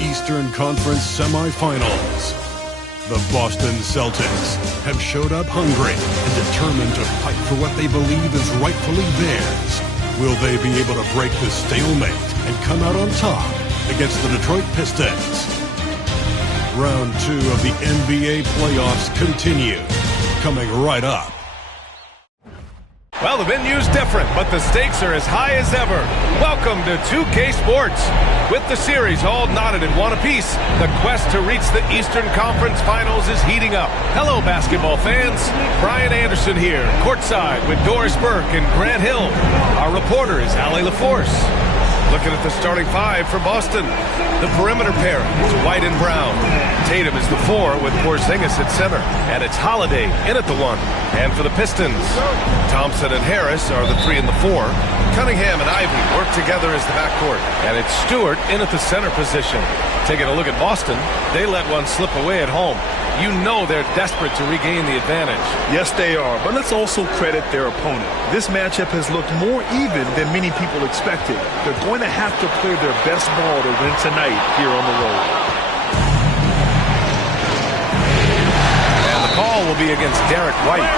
Eastern Conference semifinals. The Boston Celtics have showed up hungry and determined to fight for what they believe is rightfully theirs. Will they be able to break the stalemate and come out on top against the Detroit Pistons? Round 2 of the NBA playoffs continue, coming right up. Well, the venue's different, but the stakes are as high as ever. Welcome to 2K Sports. With the series all knotted in one apiece, the quest to reach the Eastern Conference Finals is heating up. Hello, basketball fans. Brian Anderson here, courtside with Doris Burke and Grant Hill. Our reporter is Allie LaForce. Looking at the starting five for Boston. The perimeter pair is White and Brown. Tatum is the 4 with Porzingis at center. And it's Holiday in at the 1. And for the Pistons, Thompson and Harris are the 3 and the 4. Cunningham and Ivy work together as the backcourt. And it's Stewart in at the center position. Taking a look at Boston, they let one slip away at home. You know they're desperate to regain the advantage. Yes, they are, but let's also credit their opponent. This matchup has looked more even than many people expected. They're going to have to play their best ball to win tonight here on the road. And the call will be against Derek White.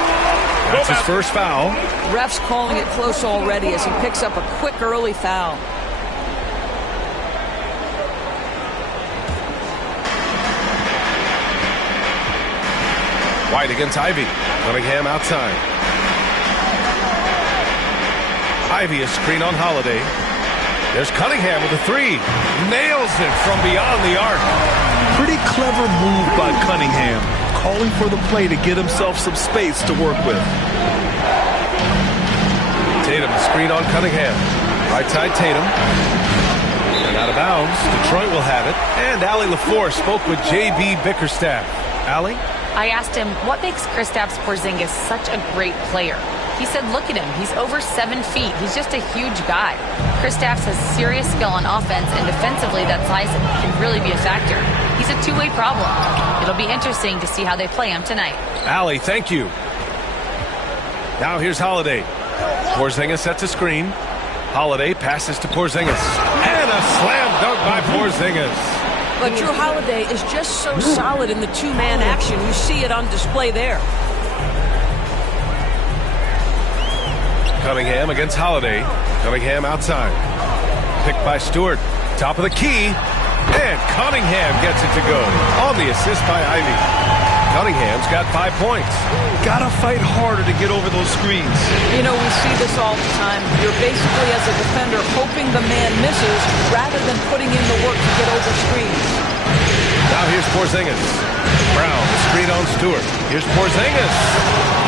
That's his first foul. Ref's calling it close already as he picks up a quick early foul. White against Ivy. Cunningham outside. Ivy a screen on Holiday. There's Cunningham with a 3. Nails it from beyond the arc. Pretty clever move by Cunningham, calling for the play to get himself some space to work with. Tatum a screen on Cunningham. Right side Tatum. And out of bounds. Detroit will have it. And Allie LaForce spoke with J.B. Bickerstaff. Allie? I asked him, what makes Kristaps Porzingis such a great player? He said, look at him. He's over 7 feet. He's just a huge guy. Kristaps has serious skill on offense, and defensively, that size can really be a factor. He's a two-way problem. It'll be interesting to see how they play him tonight. Allie, thank you. Now here's Holiday. Porzingis sets a screen. Holiday passes to Porzingis. And a slam dunk by Porzingis. But Drew Holiday is just so solid in the two-man action. You see it on display there. Cunningham against Holiday. Cunningham outside. Picked by Stewart. Top of the key. And Cunningham gets it to go. On the assist by Ivy. Cunningham's got 5 points. Gotta fight harder to get over those screens. You know, we see this all the time. You're basically, as a defender, hoping the man misses rather than putting in the work to get over screens. Now here's Porzingis. Brown, screen on Stewart. Here's Porzingis.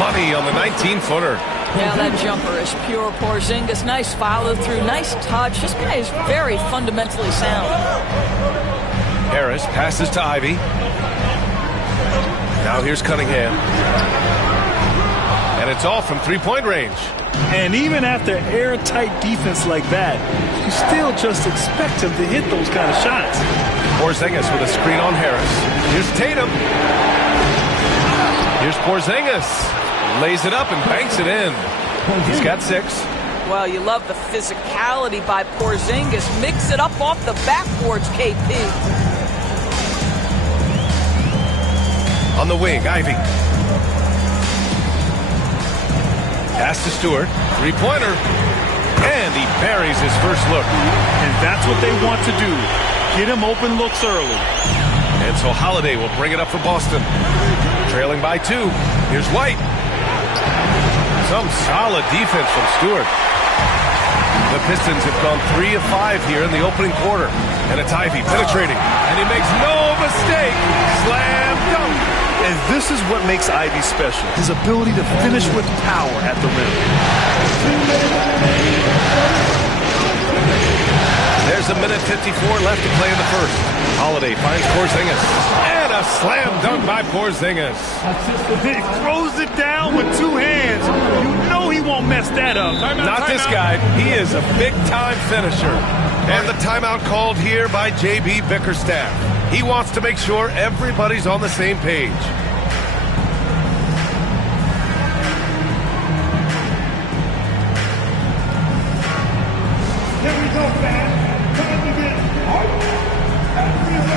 Money on the 19-footer. Yeah, that jumper is pure Porzingis. Nice follow through, nice touch. This guy is very fundamentally sound. Harris passes to Ivy. Now here's Cunningham. And it's all from three-point range. And even after airtight defense like that, you still just expect him to hit those kind of shots. Porzingis with a screen on Harris. Here's Tatum. Here's Porzingis. Lays it up and banks it in. He's got 6. Well, you love the physicality by Porzingis. Mix it up off the backboards, KP. On the wing, Ivy. Pass to Stewart. Three-pointer. And he buries his first look. And that's what they want to do. Get him open looks early. And so Holiday will bring it up for Boston. Trailing by 2. Here's White. Some solid defense from Stewart. The Pistons have gone 3 of 5 here in the opening quarter. And it's Ivy penetrating. And he makes no mistake. Slam dunk. And this is what makes Ivy special. His ability to finish with power at the rim. There's a minute 54 left to play in the first. Holiday finds Porzingis. And a slam dunk by Porzingis. He throws it down with 2 hands. You know he won't mess that up. Not this guy. He is a big-time finisher. And the timeout called here by J.B. Bickerstaff. He wants to make sure everybody's on the same page. Here we go, fans. Time to get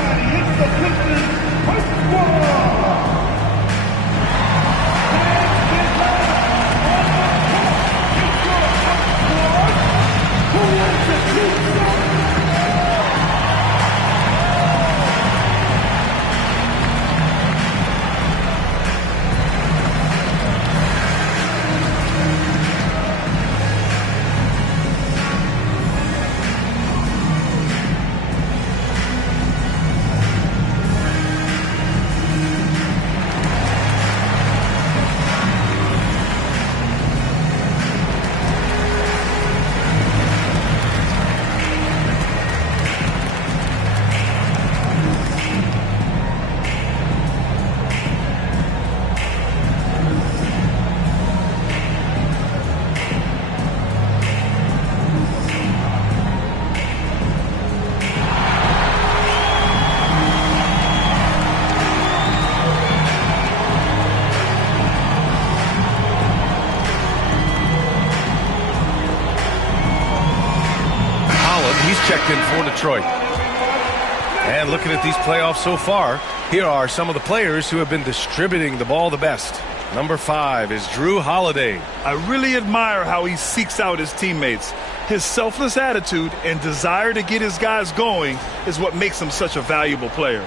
Stockton for Detroit. And looking at these playoffs so far, here are some of the players who have been distributing the ball the best. Number 5 is Drew Holiday. I really admire how he seeks out his teammates. His selfless attitude and desire to get his guys going is what makes him such a valuable player.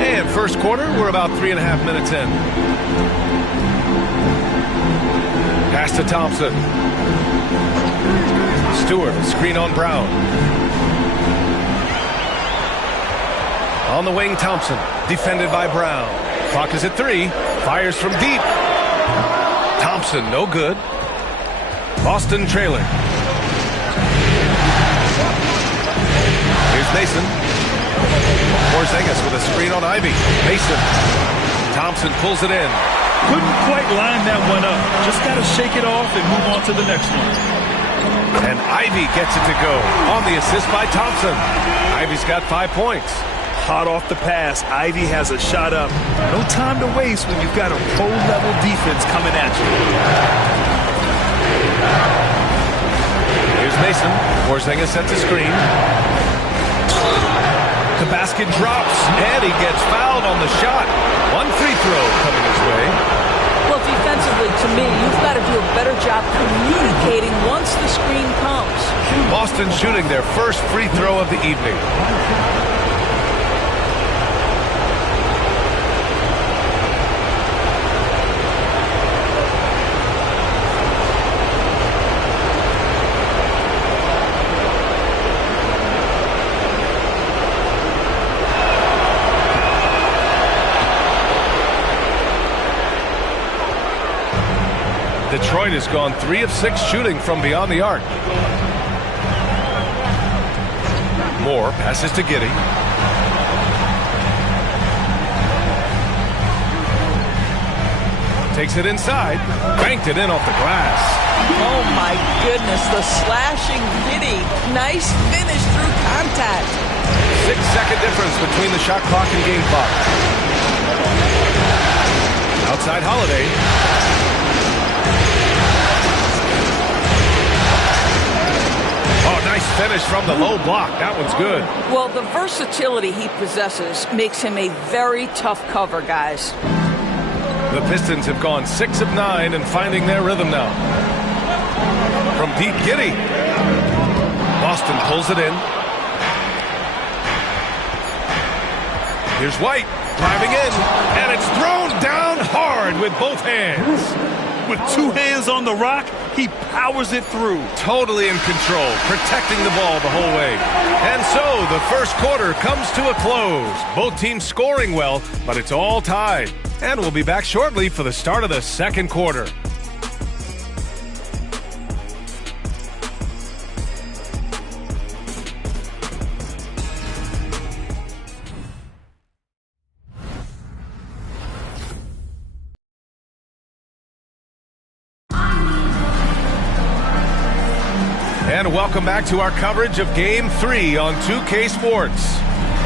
And first quarter, we're about 3.5 minutes in. Pass to Thompson. Stewart, screen on Brown. On the wing, Thompson, defended by Brown. Clock is at 3, fires from deep. Thompson, no good. Boston trailing. Here's Mason. Porzingis with a screen on Ivy. Mason. Thompson pulls it in. Couldn't quite line that one up. Just got to shake it off and move on to the next one. And Ivy gets it to go on the assist by Thompson. Ivy's got 5 points. Hot off the pass, Ivy has a shot up. No time to waste when you've got a pro-level defense coming at you. Here's Mason. Porzingis sets a screen. The basket drops, and he gets fouled on the shot. 1 free throw coming his way. Well, defensively, to me, you've got to do a better job communicating once the screen comes. Boston shooting their first free throw of the evening. Detroit has gone 3 of 6 shooting from beyond the arc. Moore passes to Giddey. Takes it inside. Banked it in off the glass. Oh, my goodness. The slashing Giddey. Nice finish through contact. 6-second difference between the shot clock and game clock. Outside Holiday. Oh, nice finish from the low block. That one's good. Well, the versatility he possesses makes him a very tough cover, guys. The Pistons have gone 6 of 9 and finding their rhythm now. From deep, Giddey. Boston pulls it in. Here's White driving in, and it's thrown down hard with both hands. With 2 hands on the rock, he powers it through. Totally in control, protecting the ball the whole way. And so the first quarter comes to a close. Both teams scoring well, but it's all tied. And we'll be back shortly for the start of the second quarter. And welcome back to our coverage of Game 3 on 2K Sports.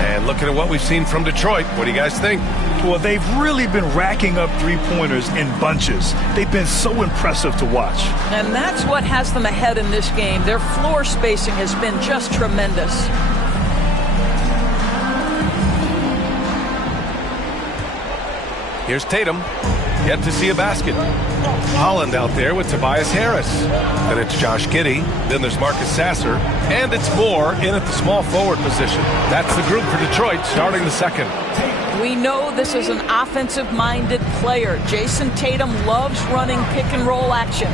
And looking at what we've seen from Detroit, what do you guys think? Well, they've really been racking up three-pointers in bunches. They've been so impressive to watch. And that's what has them ahead in this game. Their floor spacing has been just tremendous. Here's Tatum. Yet to see a basket. Holland out there with Tobias Harris. Then it's Josh Giddey. Then there's Marcus Sasser. And it's Moore in at the small forward position. That's the group for Detroit starting the second. We know this is an offensive-minded player. Jason Tatum loves running pick-and-roll action.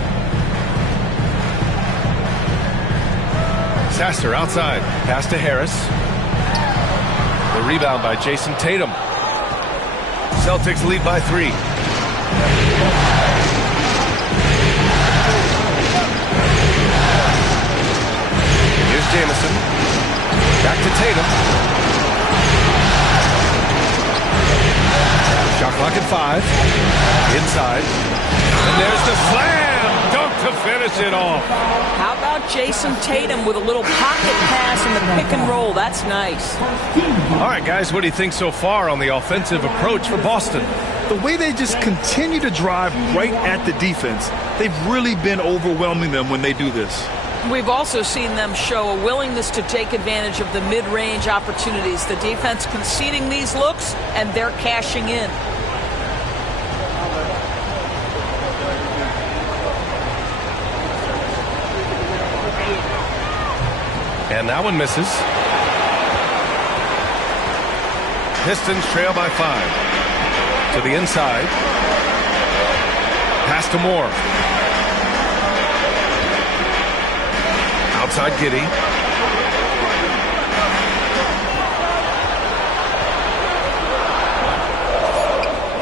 Sasser outside. Pass to Harris. The rebound by Jason Tatum. Celtics lead by 3. Here's Jamison. Back to Tatum. Shot clock at 5. Inside. And there's the slam. Dunk to finish it off. How about Jason Tatum with a little pocket pass in the pick and roll? That's nice. All right, guys, what do you think so far on the offensive approach for Boston? The way they just continue to drive right at the defense, they've really been overwhelming them when they do this. We've also seen them show a willingness to take advantage of the mid-range opportunities. The defense conceding these looks, and they're cashing in. And that one misses. Pistons trail by 5. To the inside. Pass to Moore. Outside Giddey.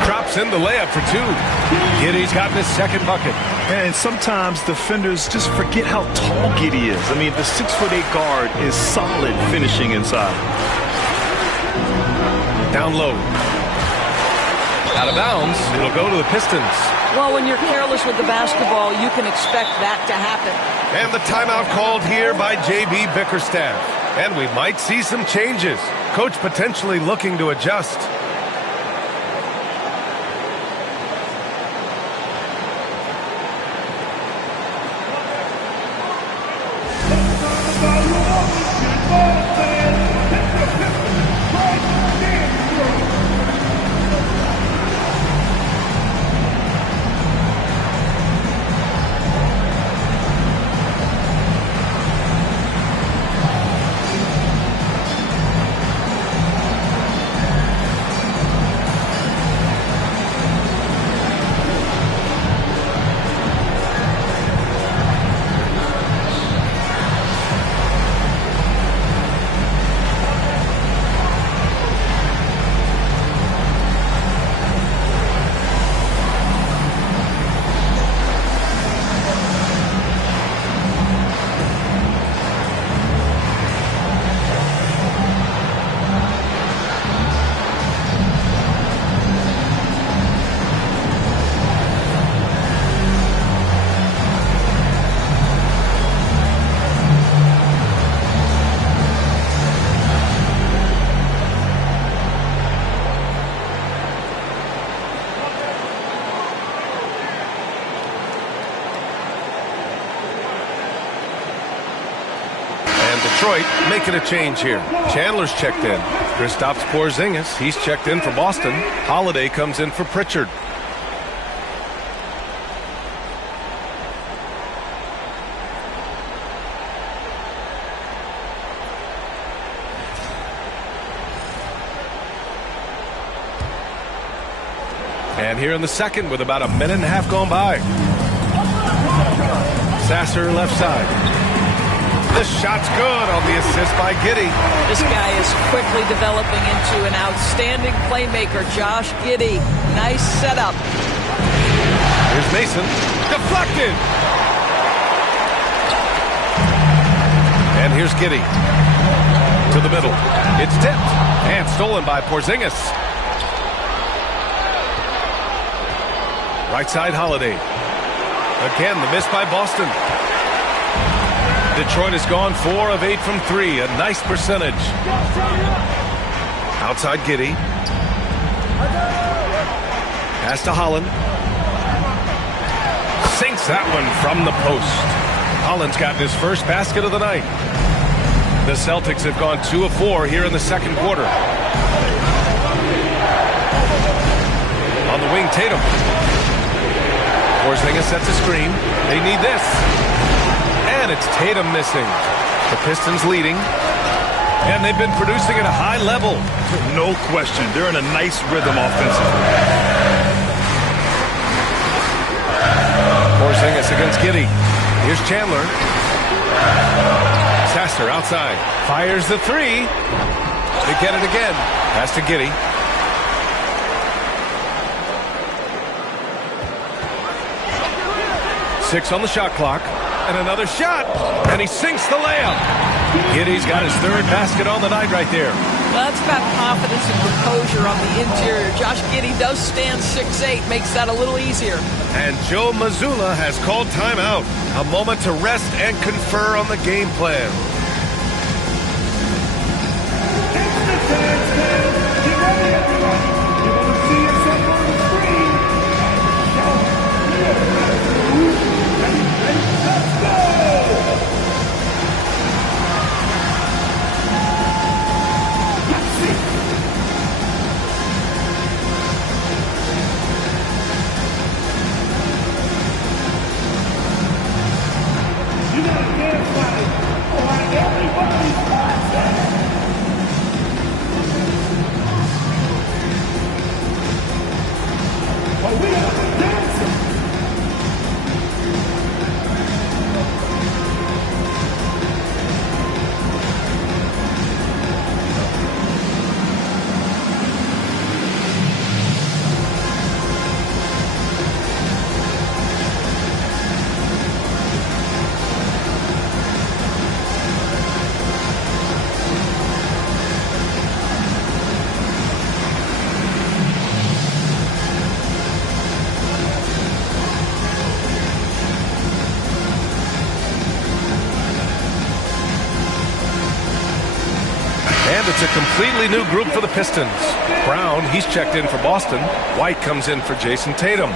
Drops in the layup for 2. Giddey's gotten his second bucket. And sometimes defenders just forget how tall Giddey is. I mean, the 6'8" guard is solid finishing inside. Down low. Out of bounds. It'll go to the Pistons. Well, when you're careless with the basketball, you can expect that to happen. And the timeout called here by J.B. Bickerstaff. And we might see some changes. Coach potentially looking to adjust. Detroit making a change here. Chandler's checked in. Kristaps Porzingis, he's checked in for Boston. Holiday comes in for Pritchard. And here in the second with about a minute and a half gone by. Sasser left side. The shot's good on the assist by Giddey. This guy is quickly developing into an outstanding playmaker, Josh Giddey. Nice setup. Here's Mason. Deflected. And here's Giddey. To the middle. It's tipped. And stolen by Porzingis. Right side Holiday. Again, the miss by Boston. Detroit has gone 4 of 8 from 3. A nice percentage. Outside Giddey. Pass to Holland. Sinks that one from the post. Holland's gotten his first basket of the night. The Celtics have gone 2 of 4 here in the second quarter. On the wing, Tatum. Porzingis sets a screen. They need this. And it's Tatum missing. The Pistons leading. And they've been producing at a high level. No question. They're in a nice rhythm offensively. Porzingis against Giddey. Here's Chandler. Sasser outside. Fires the 3. They get it again. Pass to Giddey. Six on the shot clock. And another shot. And he sinks the layup. Giddey's got his third basket on the night right there. Well, that's about confidence and composure on the interior. Josh Giddey does stand 6'8", makes that a little easier. And Joe Mazzulla has called timeout. A moment to rest and confer on the game plan. And it's a completely new group for the Pistons. Brown, he's checked in for Boston. White comes in for Jason Tatum.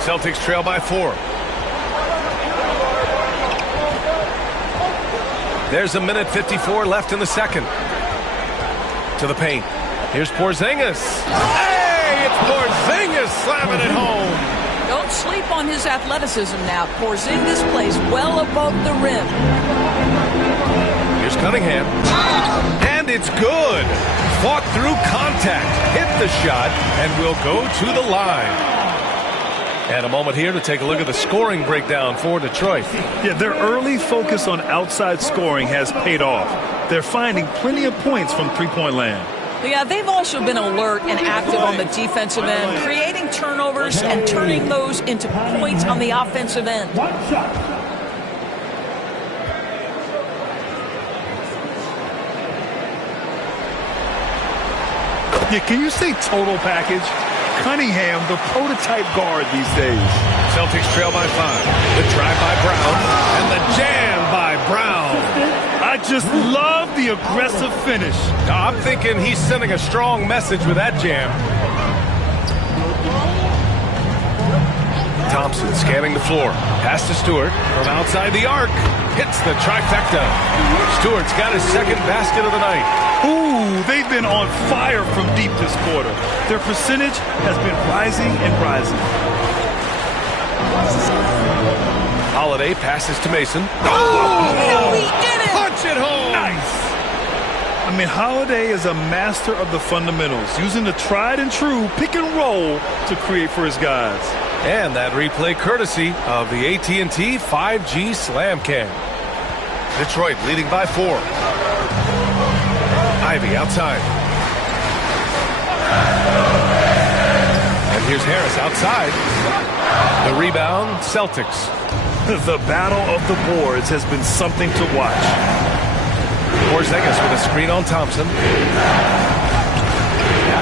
Celtics trail by 4. There's a minute 54 left in the second. To the paint. Here's Porzingis. Hey, it's Porzingis slamming it home. Don't sleep on his athleticism now. Porzingis plays well above the rim. Here's Cunningham. And it's good. Fought through contact. Hit the shot and will go to the line. And a moment here to take a look at the scoring breakdown for Detroit. Yeah, their early focus on outside scoring has paid off. They're finding plenty of points from three-point land. Yeah, they've also been alert and active on the defensive end, creating turnovers and turning those into points on the offensive end. Yeah, can you say total package? Cunningham, the prototype guard these days. Celtics trail by 5. The drive by Brown and the jam by Brown. I just love the aggressive finish. I'm thinking he's sending a strong message with that jam. Thompson scanning the floor. Pass to Stewart from outside the arc. Hits the trifecta. Stewart's got his second basket of the night. Ooh, they've been on fire from deep this quarter. Their percentage has been rising and rising. Holiday passes to Mason. Oh, he did it! Punch it home! Nice! I mean, Holiday is a master of the fundamentals, using the tried and true pick and roll to create for his guys. And that replay courtesy of the AT&T 5G Slam Cam. Detroit leading by 4. Ivy outside. And here's Harris outside. The rebound, Celtics. The battle of the boards has been something to watch. Porzingis with a screen on Thompson. Got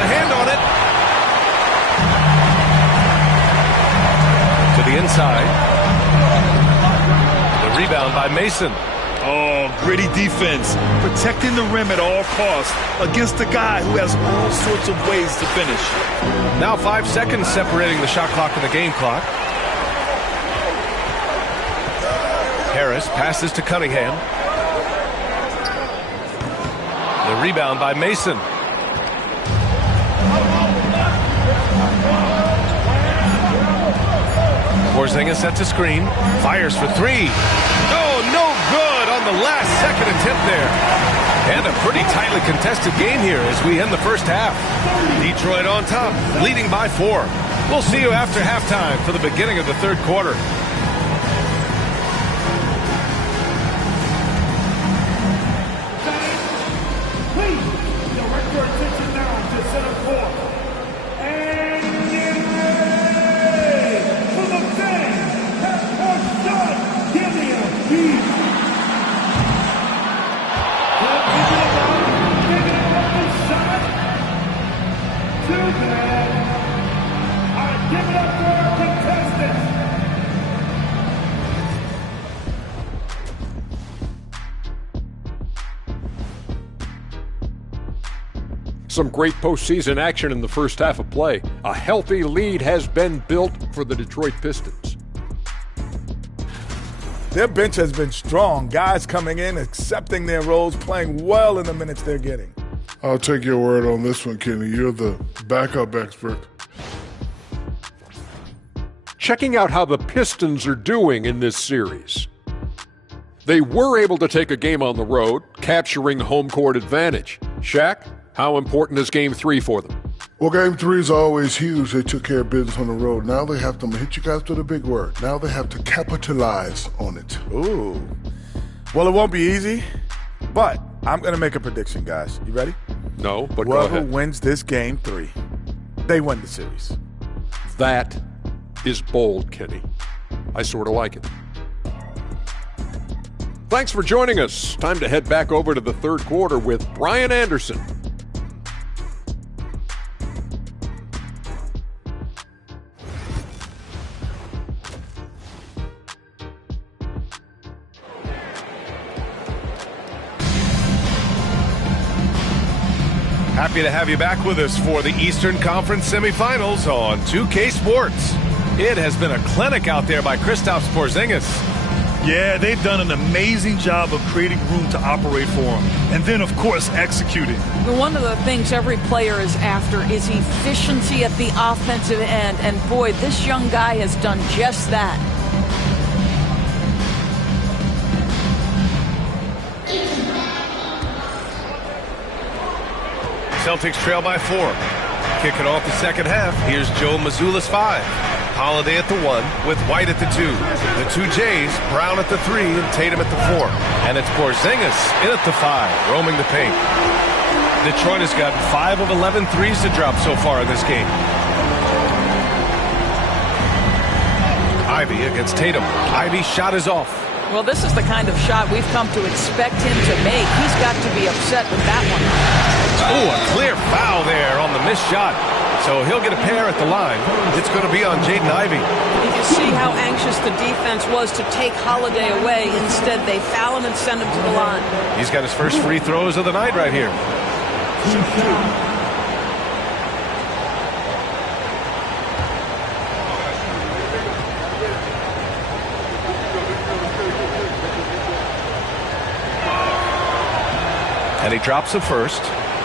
a hand on it. To the inside. The rebound by Mason. Oh, gritty defense. Protecting the rim at all costs against a guy who has all sorts of ways to finish. Now 5 seconds separating the shot clock and the game clock. Harris passes to Cunningham. The rebound by Mason. Porzingis sets a screen. Fires for 3. Oh, no good on the last second attempt there. And a pretty tightly contested game here as we end the first half. Detroit on top, leading by 4. We'll see you after halftime for the beginning of the third quarter. some great postseason action in the first half of play. A healthy lead has been built for the Detroit Pistons. Their bench has been strong. Guys coming in, accepting their roles, playing well in the minutes they're getting. I'll take your word on this one, Kenny. You're the backup expert. Checking out how the Pistons are doing in this series. They were able to take a game on the road, capturing home court advantage. Shaq, how important is Game 3 for them? Well, Game 3 is always huge. They took care of business on the road. Now they have to hit you guys with a big word. Now they have to capitalize on it. Ooh. Well, it won't be easy, but I'm going to make a prediction, guys. You ready? No, but whoever go ahead. wins this Game 3, they win the series. That is bold, Kenny. I sort of like it. Thanks for joining us. Time to head back over to the third quarter with Brian Anderson. Happy to have you back with us for the Eastern Conference semifinals on 2K Sports. It has been a clinic out there by Kristaps Porzingis. Yeah, they've done an amazing job of creating room to operate for him. And then, of course, executing. One of the things every player is after is efficiency at the offensive end. And boy, this young guy has done just that. Celtics trail by 4. Kicking off the second half, here's Joe Mazzulla's 5. Holiday at the 1 with White at the 2. The 2 Jays, Brown at the 3 and Tatum at the 4. And it's Porzingis in at the 5, roaming the paint. Detroit has got 5 of 11 threes to drop so far in this game. Ivy against Tatum. Ivy's shot is off. Well, this is the kind of shot we've come to expect him to make. He's got to be upset with that one. Oh, a clear foul there on the missed shot. So he'll get a pair at the line. It's going to be on Jaden Ivey. You can see how anxious the defense was to take Holiday away. Instead, they foul him and send him to the line. He's got his first free throws of the night right here. And he drops the first.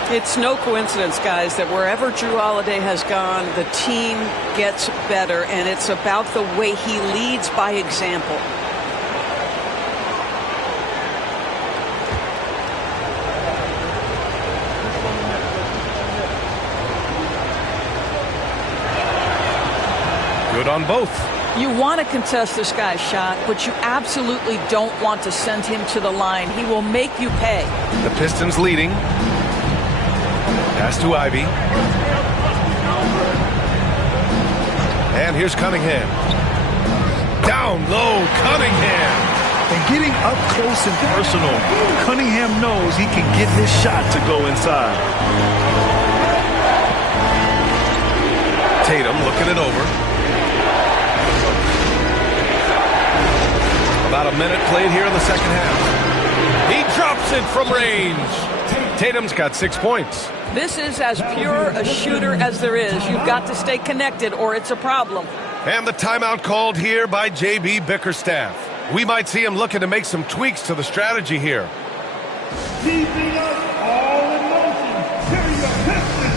It's no coincidence, guys, that wherever Drew Holiday has gone, the team gets better, and it's about the way he leads by example. Good on both. You want to contest this guy's shot, but you absolutely don't want to send him to the line. He will make you pay. The Pistons leading. Pass to Ivy. And here's Cunningham. Down low, Cunningham. And getting up close and personal, Cunningham knows he can get his shot to go inside. Tatum looking it over. About a minute played here in the second half. He drops it from range. Tatum's got 6 points. This is as pure a shooter as there is. You've got to stay connected or it's a problem. And the timeout called here by J.B. Bickerstaff. We might see him looking to make some tweaks to the strategy here. Keeping us all in motion. Here you go, Pistons.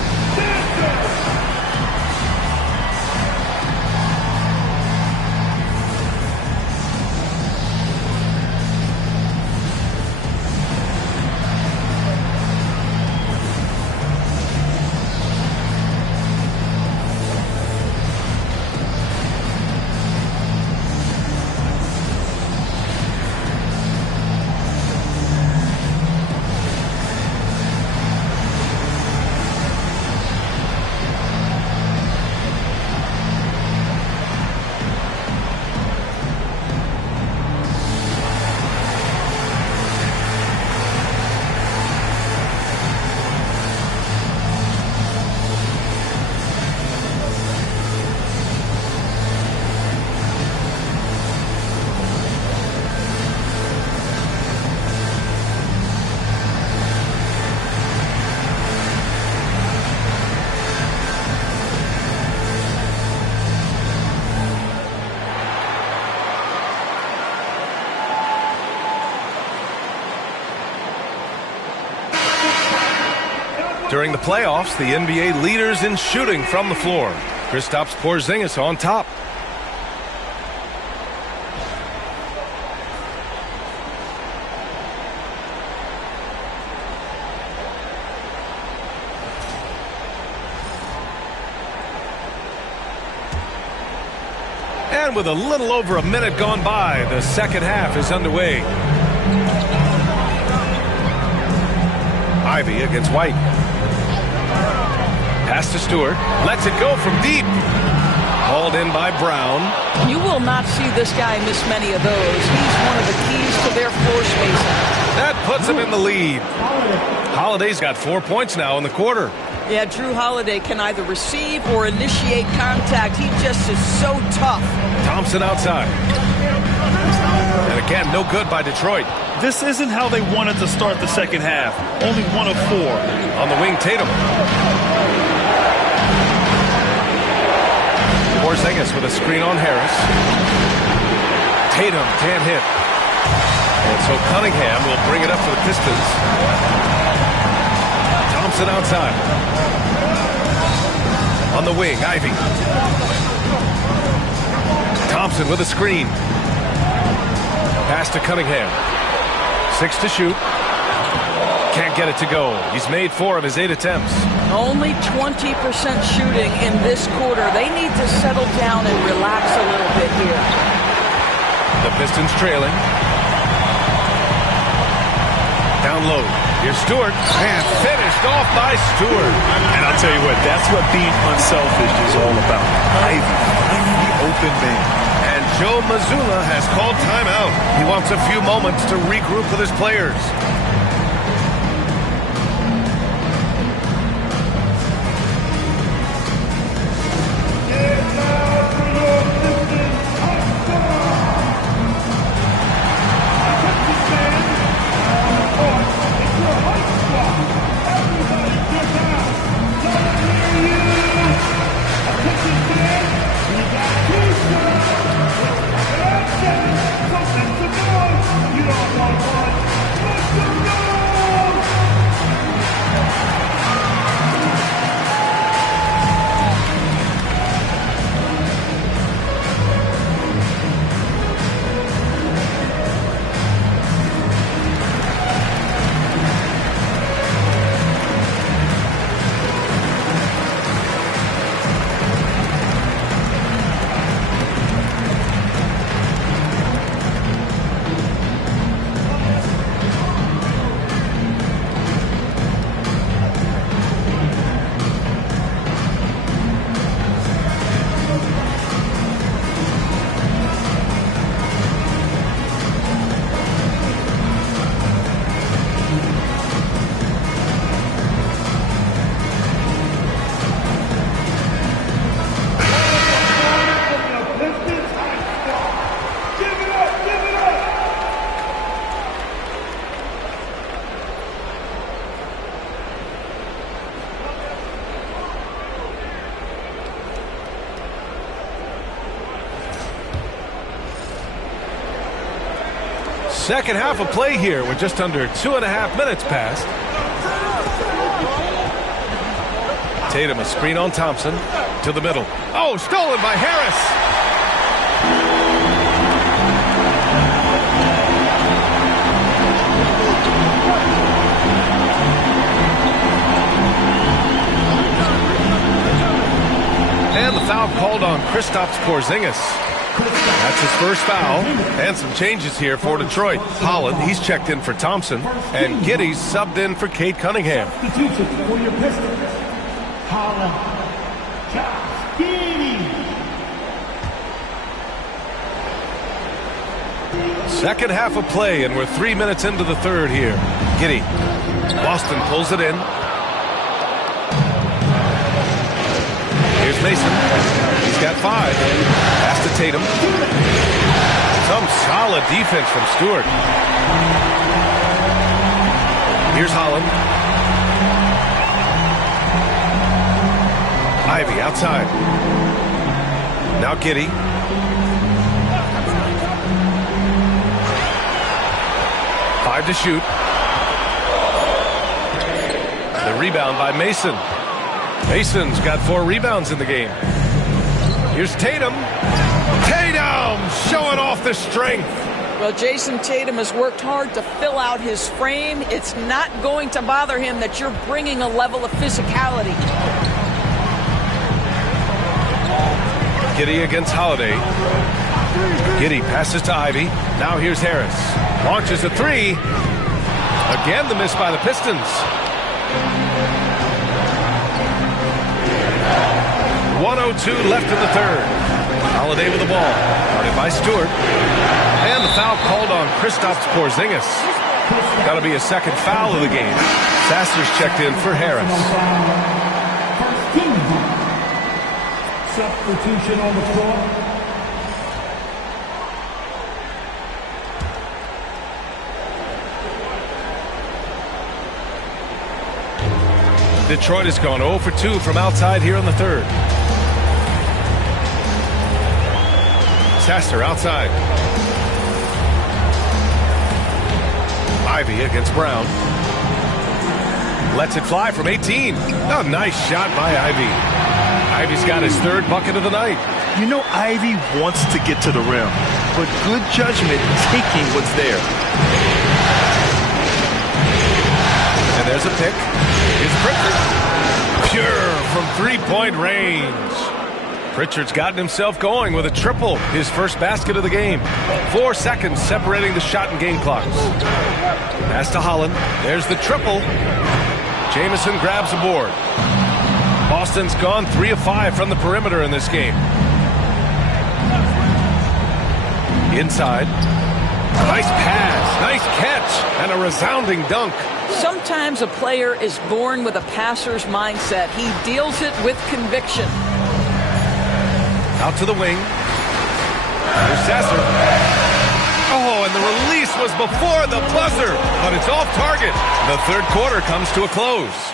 During the playoffs, the NBA leaders in shooting from the floor. Kristaps Porzingis on top. And with a little over a minute gone by, the second half is underway. Ivy against White. Pass to Stewart. Lets it go from deep. Hauled in by Brown. You will not see this guy miss many of those. He's one of the keys to their floor spacing. That puts him in the lead. Holiday's got 4 points now in the quarter. Yeah, Drew Holiday can either receive or initiate contact. He just is so tough. Thompson outside. And again, no good by Detroit. This isn't how they wanted to start the second half. Only 1 of 4. On the wing, Tatum. Porzingis with a screen on Harris. Tatum can't hit. And so Cunningham will bring it up for the Pistons. Thompson outside. On the wing, Ivy. Thompson with a screen. Pass to Cunningham. 6 to shoot. Can't get it to go. He's made 4 of his 8 attempts. Only 20% shooting in this quarter. They need to settle down and relax a little bit here. The Pistons trailing. Down low. Here's Stewart. And finished off by Stewart. And I'll tell you what, that's what being unselfish is all about. Ivy, finding the open man. And Joe Mazzulla has called timeout. He wants a few moments to regroup with his players. Second half of play here with just under 2.5 minutes passed. Tatum a screen on Thompson to the middle. Oh, stolen by Harris. And the foul called on Kristaps Porzingis. That's his first foul. And some changes here for Detroit. Holland, he's checked in for Thompson. And Giddey's subbed in for Cade Cunningham. Substitution for your Pistons. Holland. Josh Giddey. Second half of play, and we're 3 minutes into the third here. Giddey. Boston pulls it in. Here's Mason. He's got 5. Pass to Tatum. Some solid defense from Stewart. Here's Holland. Ivy outside. Now Giddey. Five to shoot. The rebound by Mason. Mason's got 4 rebounds in the game. Here's Tatum. Tatum showing off the strength. Well, Jason Tatum has worked hard to fill out his frame. It's not going to bother him that you're bringing a level of physicality. Giddey against Holiday. Giddey passes to Ivy. Now here's Harris. Launches a 3. Again, the miss by the Pistons. 1:02 left in the third. Holiday with the ball. Guarded by Stewart. And the foul called on Kristaps Porzingis. That'll be a second foul of the game. Sasser's checked in for Harris. Substitution on the floor. Detroit has gone 0 for 2 from outside here in the third. Sasser outside. Ivy against Brown. Lets it fly from 18. A nice shot by Ivy. Ivy's got his 3rd bucket of the night. You know Ivy wants to get to the rim, but good judgment taking what's there. And there's a pick. It's Pritchard. Pure from 3-point range. Pritchard's gotten himself going with a triple, his first basket of the game. 4 seconds separating the shot and game clocks. Pass to Holland. There's the triple. Jamison grabs the board. Boston's gone 3 of 5 from the perimeter in this game. Inside. Nice pass, nice catch, and a resounding dunk. Sometimes a player is born with a passer's mindset. He deals it with conviction. Out to the wing. Here's Sasser. Oh, and the release was before the buzzer, but it's off target. The third quarter comes to a close.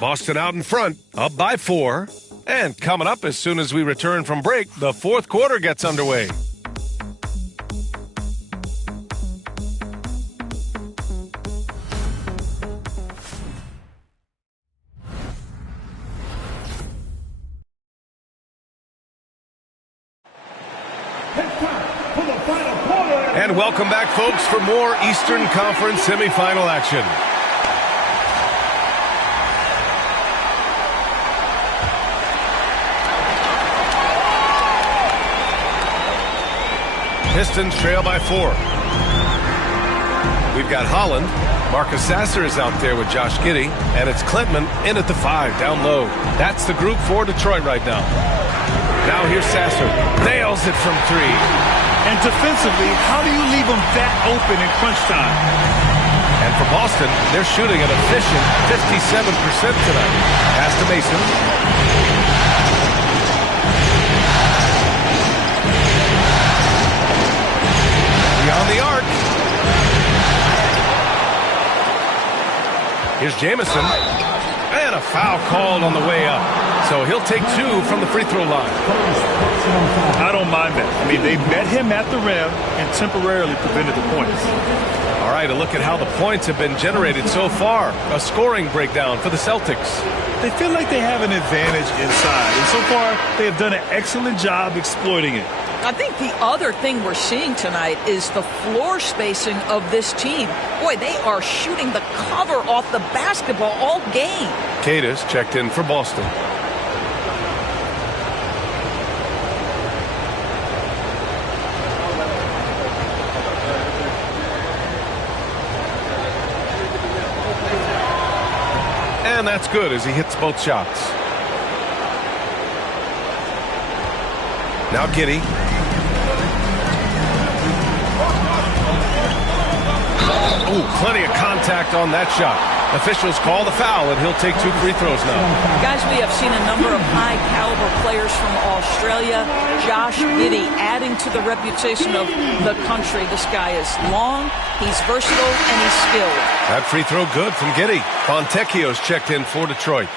Boston out in front, up by 4. And coming up as soon as we return from break, the fourth quarter gets underway. And welcome back, folks, for more Eastern Conference semifinal action. Pistons trail by 4. We've got Holland. Marcus Sasser is out there with Josh Giddey. And it's Klintman in at the 5, down low. That's the group for Detroit right now. Now here's Sasser. Nails it from 3. And defensively, how do you leave them that open in crunch time? And for Boston, they're shooting an efficient 57% tonight. Pass to Mason. Beyond the arc. Here's Jamison. And a foul called on the way up. So he'll take 2 from the free throw line. I don't mind that. I mean, they met him at the rim and temporarily prevented the points. All right, a look at how the points have been generated so far. A scoring breakdown for the Celtics. They feel like they have an advantage inside, and so far they have done an excellent job exploiting it. I think the other thing we're seeing tonight is the floor spacing of this team. Boy, they are shooting the cover off the basketball all game. Cadis checked in for Boston. And that's good as he hits both shots. Now Giddey. Ooh, plenty of contact on that shot. Officials call the foul, and he'll take 2 free throws now. Guys, we have seen a number of high-caliber players from Australia. Josh Giddey adding to the reputation of the country. This guy is long, he's versatile, and he's skilled. That free throw good from Giddey. Fontecchio's checked in for Detroit.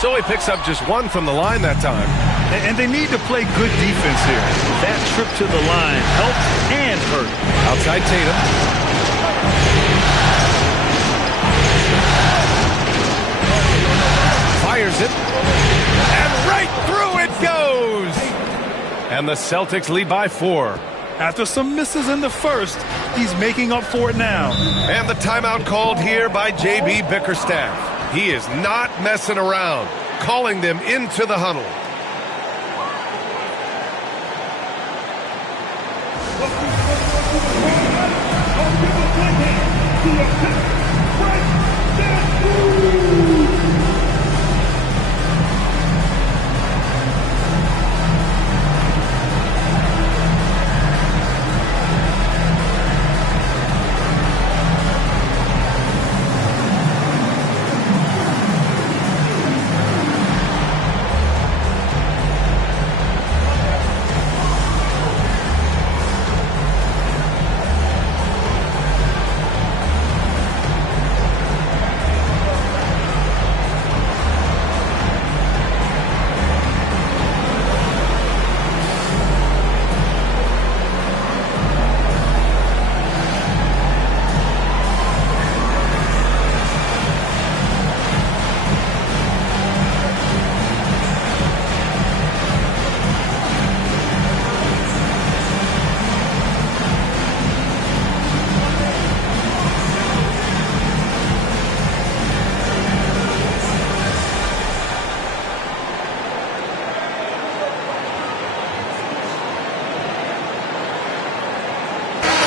So he picks up just one from the line that time. And they need to play good defense here. That trip to the line helped and hurt. Outside Tatum. Fires it. And right through it goes. And the Celtics lead by 4. After some misses in the first, he's making up for it now. And the timeout called here by J.B. Bickerstaff. He is not messing around, calling them into the huddle.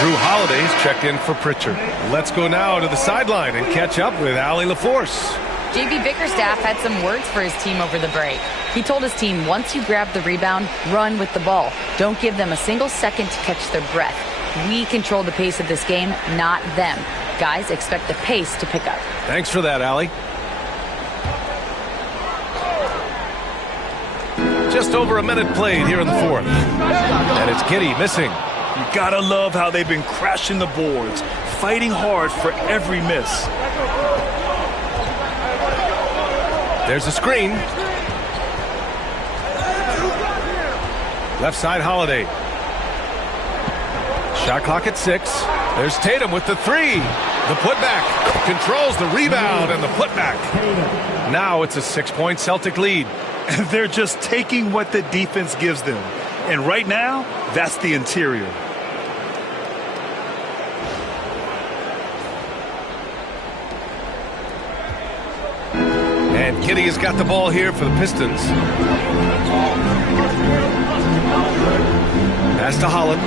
Drew Holiday's checked in for Pritchard. Let's go now to the sideline and catch up with Allie LaForce. J.B. Bickerstaff had some words for his team over the break. He told his team, once you grab the rebound, run with the ball. Don't give them a single second to catch their breath. We control the pace of this game, not them. Guys, expect the pace to pick up. Thanks for that, Allie. Just over a minute played here in the fourth. And it's Giddey missing. You gotta love how they've been crashing the boards, fighting hard for every miss. There's a screen. Left side, Holiday. Shot clock at 6. There's Tatum with the 3. The putback. Controls the rebound and the putback. Now it's a 6-point Celtic lead. They're just taking what the defense gives them. And right now, that's the interior. And Giddey has got the ball here for the Pistons. Pass to Holland.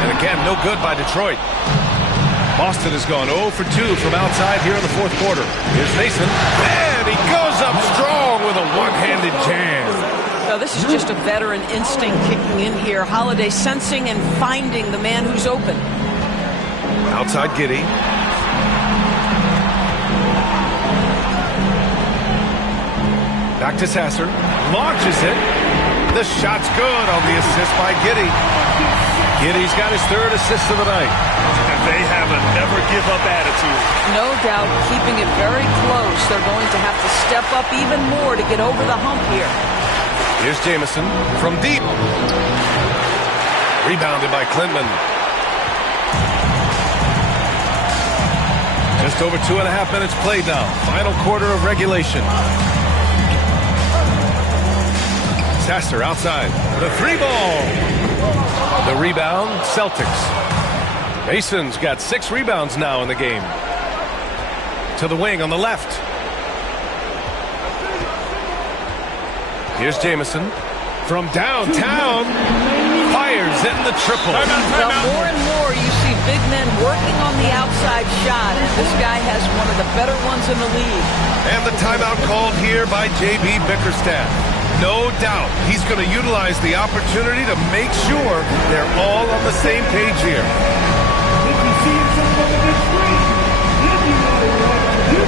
And again, no good by Detroit. Boston has gone 0 for 2 from outside here in the fourth quarter. Here's Mason. And he goes up strong with a one-handed jam. No, this is just a veteran instinct kicking in here. Holiday sensing and finding the man who's open. Outside Giddey. Back to Sasser. Launches it. The shot's good on the assist by Giddey. Giddey's got his 3rd assist of the night. And they have a never-give-up attitude. No doubt keeping it very close. They're going to have to step up even more to get over the hump here. Here's Jamison from deep. Rebounded by Klintman. Just over 2.5 minutes played now. Final quarter of regulation. Sasser outside. The 3 ball. The rebound, Celtics. Mason's got 6 rebounds now in the game. To the wing on the left. Here's Jamison from downtown. Fires in the triple. Well, more and more you see big men working on the outside shot, and this guy has one of the better ones in the league. And the timeout called here by J.B. Bickerstaff. No doubt he's going to utilize the opportunity to make sure they're all on the same page here. If you see yourself on the big screen, then you know what to do.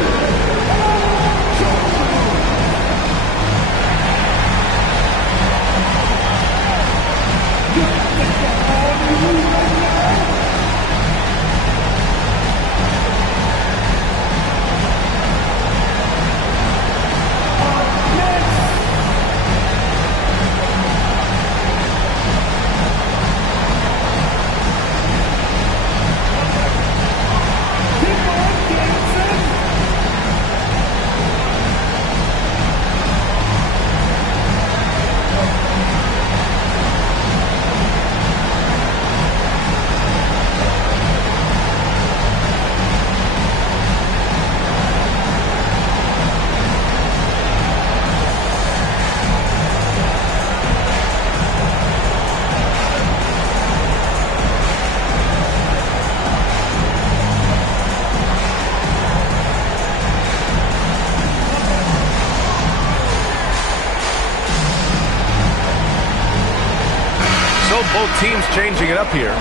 both teams changing it up here.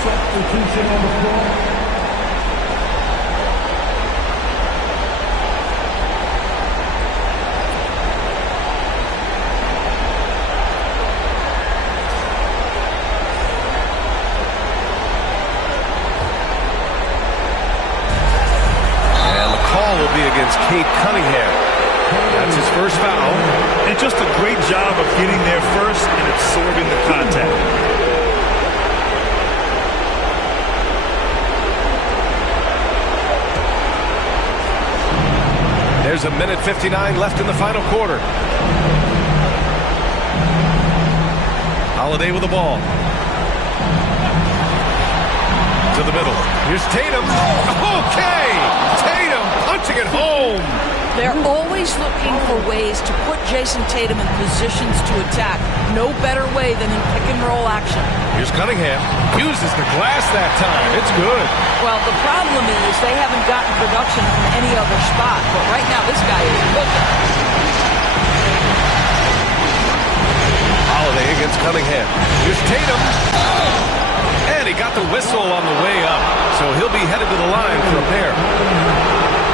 Substitution on the floor. Against Cade Cunningham. That's his first foul. And just a great job of getting there first and absorbing the contact. There's a minute 59 left in the final quarter. Holiday with the ball. To the middle. Here's Tatum. Okay! Tatum punching it home. They're always looking for ways to put Jason Tatum in positions to attack. No better way than in pick-and-roll action. Here's Cunningham. Uses the glass that time. It's good. Well, the problem is they haven't gotten production from any other spot. But right now, this guy is cooking. Holiday against Cunningham. Here's Tatum. And he got the whistle on the way up. So he'll be headed to the line for a pair.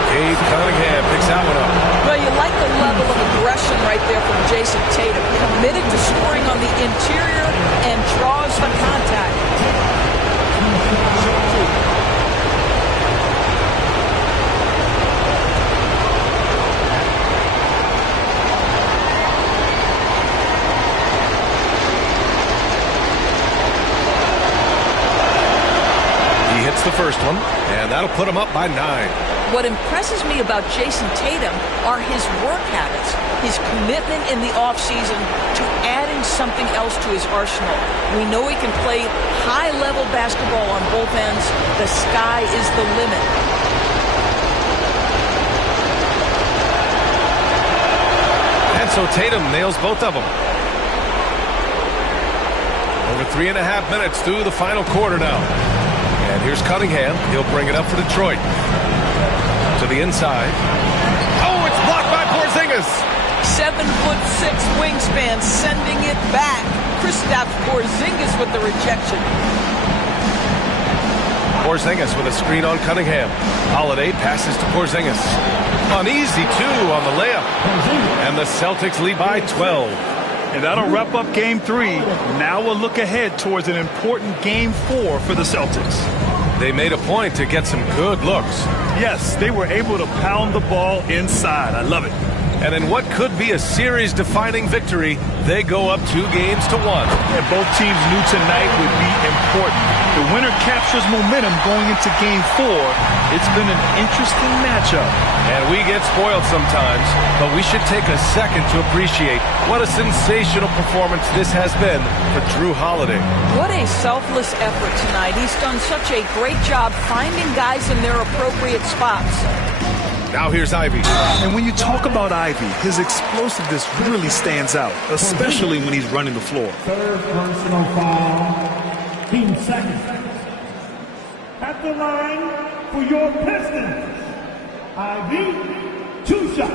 Cade Cunningham picks that one up. Well, you like the level of aggression right there from Jason Tatum. Committed to scoring on the interior and draws the contact. He hits the first one, and that'll put him up by 9. What impresses me about Jason Tatum are his work habits, his commitment in the offseason to adding something else to his arsenal. We know he can play high-level basketball on both ends. The sky is the limit. And so Tatum nails both of them. Over 3.5 minutes through the final quarter now. And here's Cunningham. He'll bring it up for Detroit. To the inside. Oh, it's blocked by Porzingis. 7'6" wingspan, sending it back. Kristaps Porzingis with the rejection. Porzingis with a screen on Cunningham. Holiday passes to Porzingis. Uneasy, too, on the layup. And the Celtics lead by 12. And that'll wrap up Game 3. Now we'll look ahead towards an important Game 4 for the Celtics. They made a point to get some good looks. Yes, they were able to pound the ball inside. I love it. And in what could be a series-defining victory, they go up 2 games to 1. And both teams knew tonight would be important. The winner captures momentum going into Game 4. It's been an interesting matchup. And we get spoiled sometimes, but we should take a second to appreciate what a sensational performance this has been for Jrue Holiday. What a selfless effort tonight. He's done such a great job finding guys in their appropriate spots. Now here's Ivy. And when you talk about Ivy, his explosiveness really stands out, especially when he's running the floor. Third personal foul. Team second. At the line for your Pistons. Ivy, 2 shots.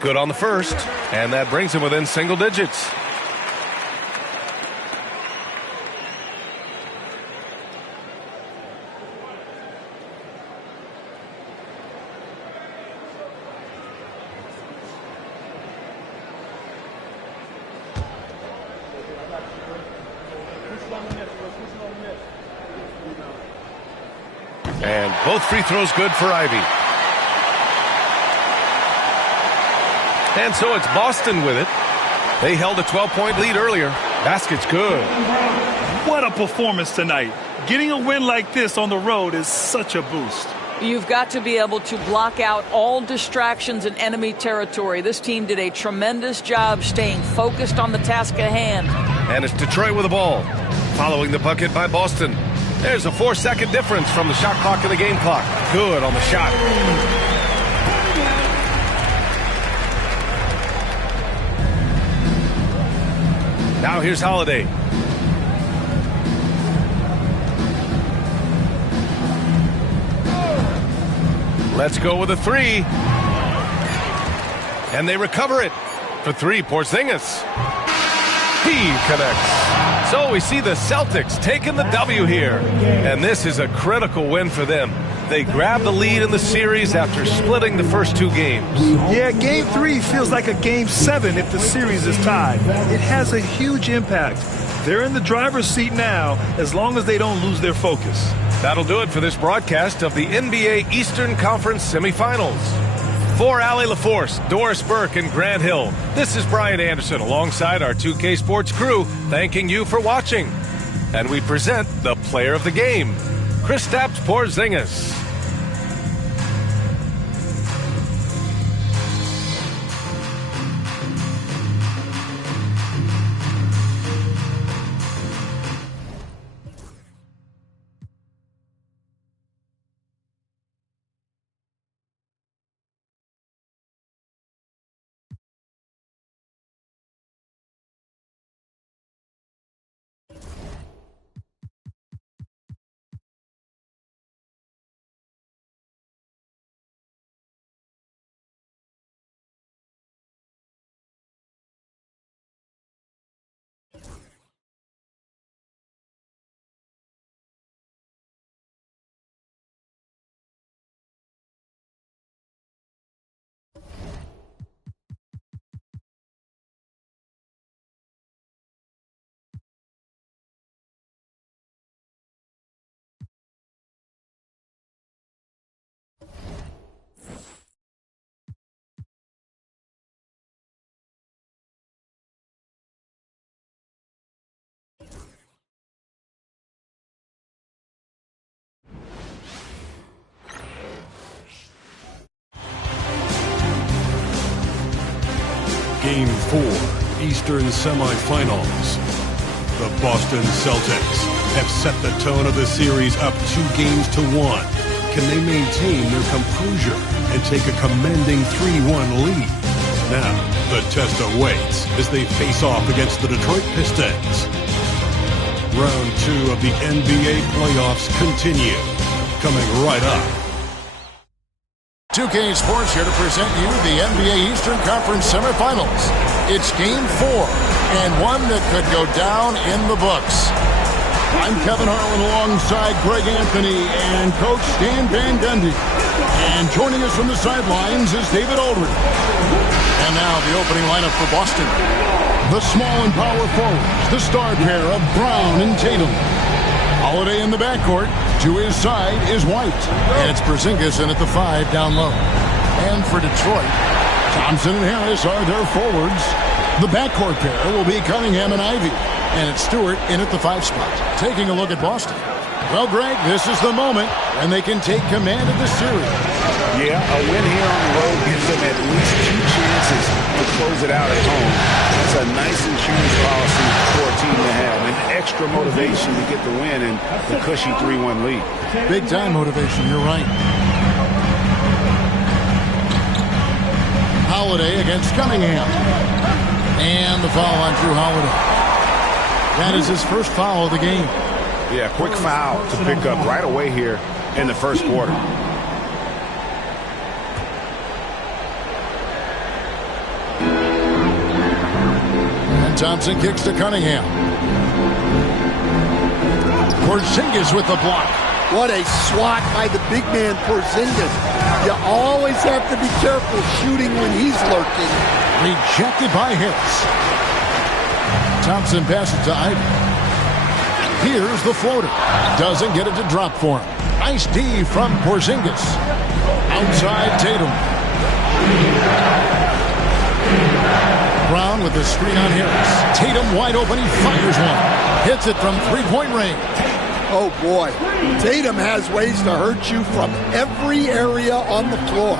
Good on the first, and that brings him within single digits. And both free throws good for Ivy. And so it's Boston with it. They held a 12-point lead earlier. Basket's good. What a performance tonight. Getting a win like this on the road is such a boost. You've got to be able to block out all distractions in enemy territory. This team did a tremendous job staying focused on the task at hand. And it's Detroit with the ball. Following the bucket by Boston. There's a 4-second difference from the shot clock and the game clock. Good on the shot. Now here's Holiday. Let's go with a three. And they recover it. For three, Porzingis. He connects. So we see the Celtics taking the W here. And this is a critical win for them. They grab the lead in the series after splitting the first two games. Yeah, Game 3 feels like a Game 7 if the series is tied. It has a huge impact. They're in the driver's seat now as long as they don't lose their focus. That'll do it for this broadcast of the NBA Eastern Conference semifinals. For Allie LaForce, Doris Burke, and Grant Hill, this is Brian Anderson alongside our 2K Sports crew, thanking you for watching. And we present the player of the game, Kristaps Porzingis. Game 4, Eastern semifinals. The Boston Celtics have set the tone of the series up 2-1. Can they maintain their composure and take a commanding 3-1 lead? Now, the test awaits as they face off against the Detroit Pistons. Round 2 of the NBA playoffs continue. Coming right up. 2K Sports here to present you the NBA Eastern Conference semifinals. It's Game 4, and one that could go down in the books. I'm Kevin Harlan alongside Greg Anthony and Coach Stan Van Gundy. And joining us from the sidelines is David Aldridge. And now the opening lineup for Boston. The small and power forwards, the star pair of Brown and Tatum. Holiday in the backcourt. To his side is White. And it's Porzingis in at the 5 down low. And for Detroit, Thompson and Harris are their forwards. The backcourt pair will be Cunningham and Ivy. And it's Stewart in at the 5 spot. Taking a look at Boston. Well, Greg, this is the moment when they can take command of the series. Yeah, a win here on the road gives them at least 2 chances to close it out at home. That's a nice insurance policy for a team to have. An extra motivation to get the win and the cushy 3-1 lead. Big time motivation, you're right. Holiday against Cunningham. And the foul on Drew Holiday. That is his first foul of the game. Yeah, quick foul to pick up right away here in the first quarter. And Thompson kicks to Cunningham. Porzingis with the block. What a swat by the big man Porzingis. You always have to be careful shooting when he's lurking. Rejected by Harris. Thompson passes to Ivy. Here's the floater. Doesn't get it to drop for him. Nice D from Porzingis. Outside Tatum. Brown with the screen on Harris. Tatum wide open. He fires one. Hits it from three-point range. Oh, boy. Tatum has ways to hurt you from every area on the floor.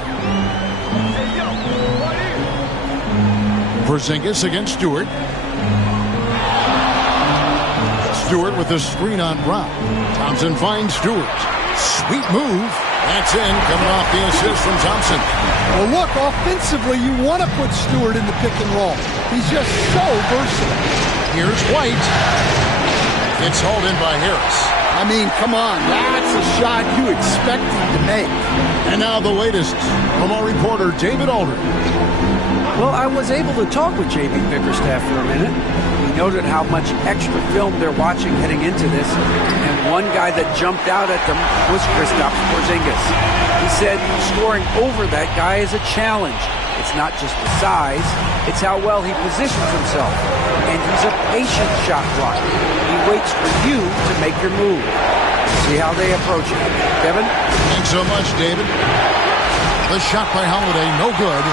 Porzingis against Stewart. Stewart with the screen on Brown. Thompson finds Stewart. Sweet move. That's in, coming off the assist from Thompson. Well, look, offensively, you want to put Stewart in the pick and roll. He's just so versatile. Here's White. It's hauled in by Harris. I mean, come on, that's a shot you expect him to make. And now the latest from our reporter, David Aldridge. Well, I was able to talk with J.B. Bickerstaff for a minute. He noted how much extra film they're watching heading into this, and one guy that jumped out at them was Kristaps Porzingis. He said scoring over that guy is a challenge. It's not just the size, it's how well he positions himself. And he's a patient shot blocker. He waits for you to make your move. See how they approach it. Kevin? Thanks so much, David. The shot by Holiday, no good.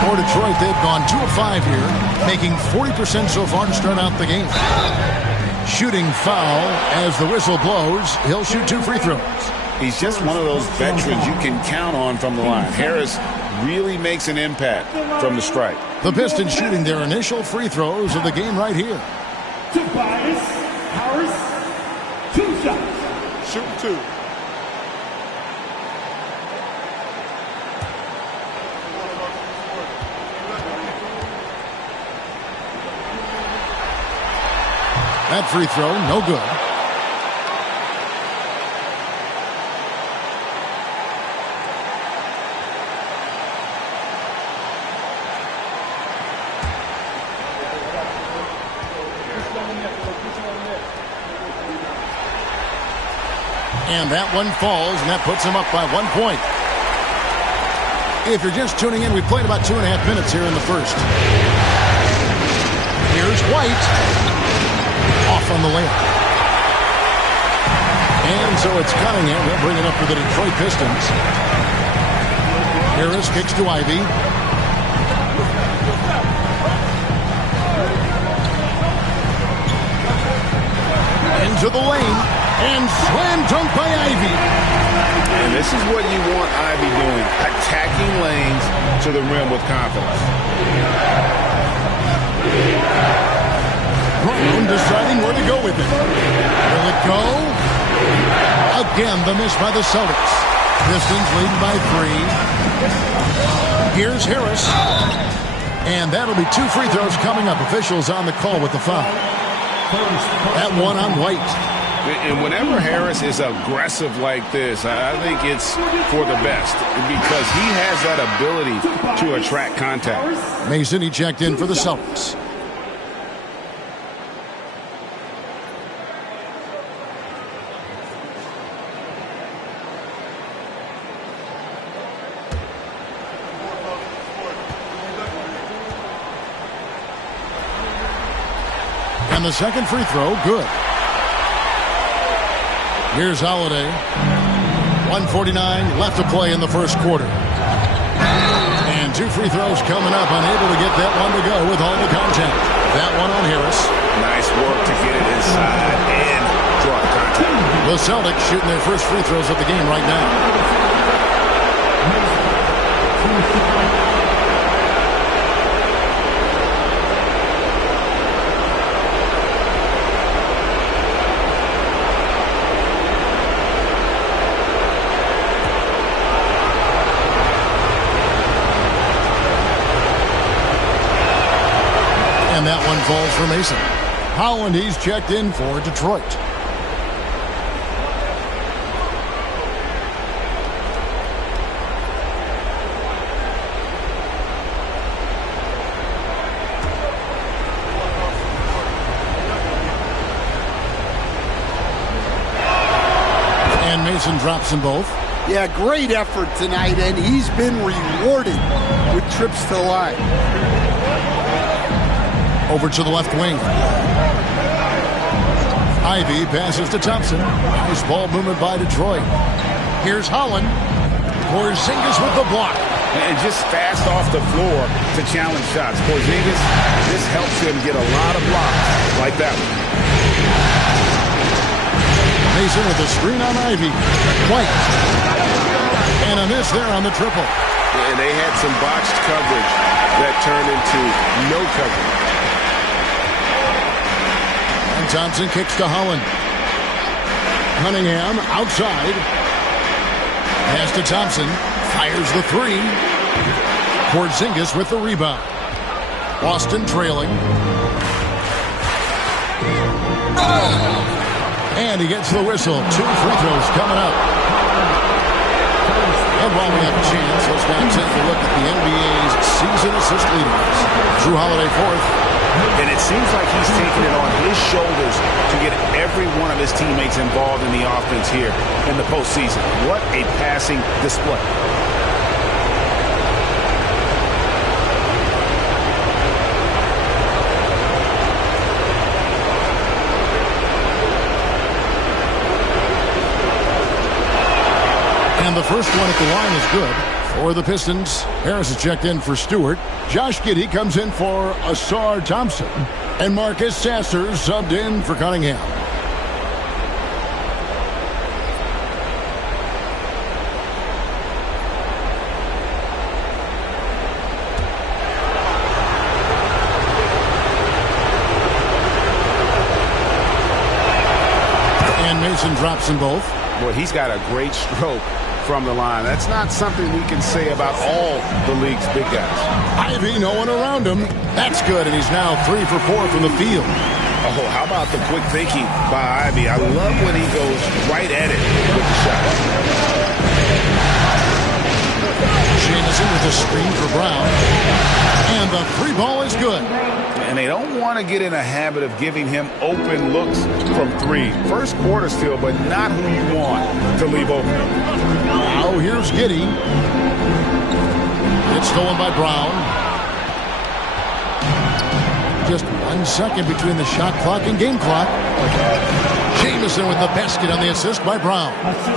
For Detroit, they've gone 2 of 5 here, making 40% so far to start out the game. Shooting foul as the whistle blows. He'll shoot 2 free throws. He's just one of those veterans you can count on from the line. Harris really makes an impact from the strike. The Pistons shooting their initial free throws of the game right here. Tobias Harris, 2 shots. Shoot 2. That free throw, no good. And that one falls, and that puts him up by 1 point. If you're just tuning in, we played about 2.5 minutes here in the first. Here's White. Off on the layup. And so it's Cunningham. They'll bring it up for the Detroit Pistons. Harris kicks to Ivy. Into the lane. And slam dunk by Ivy. And this is what you want Ivy doing. Attacking lanes to the rim with confidence. Brown deciding where to go with it. Will it go? Again, the miss by the Celtics. Pistons leading by 3. Here's Harris. And that'll be 2 free throws coming up. Officials on the call with the foul. That one on White. And whenever Harris is aggressive like this, I think it's for the best because he has that ability to attract contact. Mason, he checked in for the Celtics. And the second free throw, good. Here's Holiday. 1:49 left to play in the first quarter. And 2 free throws coming up. Unable to get that one to go with all the contact. That one on Harris. Nice work to get it inside and draw the contact. The Celtics shooting their first free throws of the game right now. And that one falls for Mason. Holland, he's checked in for Detroit. And Mason drops them both. Yeah, great effort tonight, and he's been rewarded with trips to the line. Over to the left wing. Ivy passes to Thompson. Nice ball movement by Detroit. Here's Holland. Porzingis with the block. And just fast off the floor to challenge shots. Porzingis, this helps him get a lot of blocks like that one. Mason with a screen on Ivy. White. And a miss there on the triple. And they had some botched coverage that turned into no coverage. Thompson kicks to Holland. Cunningham outside. Pass to Thompson. Fires the three. Porzingis with the rebound. Boston trailing. And he gets the whistle. 2 free throws coming up. And while we have a chance, let's now take a look at the NBA's season assist leaders. Drew Holiday fourth. And it seems like he's taking it on his shoulders to get every one of his teammates involved in the offense here in the postseason. What a passing display. And the first one at the line is good for the Pistons. Harris is checked in for Stewart. Josh Giddey comes in for Asar Thompson. And Marcus Sasser subbed in for Cunningham. And Mason drops them both. Boy, he's got a great stroke from the line. That's not something we can say about all the league's big guys. Ivy, no one around him. That's good, and he's now 3 for 4 from the field. Oh, how about the quick thinking by Ivy? I love when he goes right at it with the shot. Jamison with a screen for Brown. And the 3-ball is good. And they don't want to get in a habit of giving him open looks from 3. First quarter still, but not who you want to leave open. Now here's Giddey. It's stolen by Brown. Just 1 second between the shot clock and game clock. Jamison with the basket on the assist by Brown.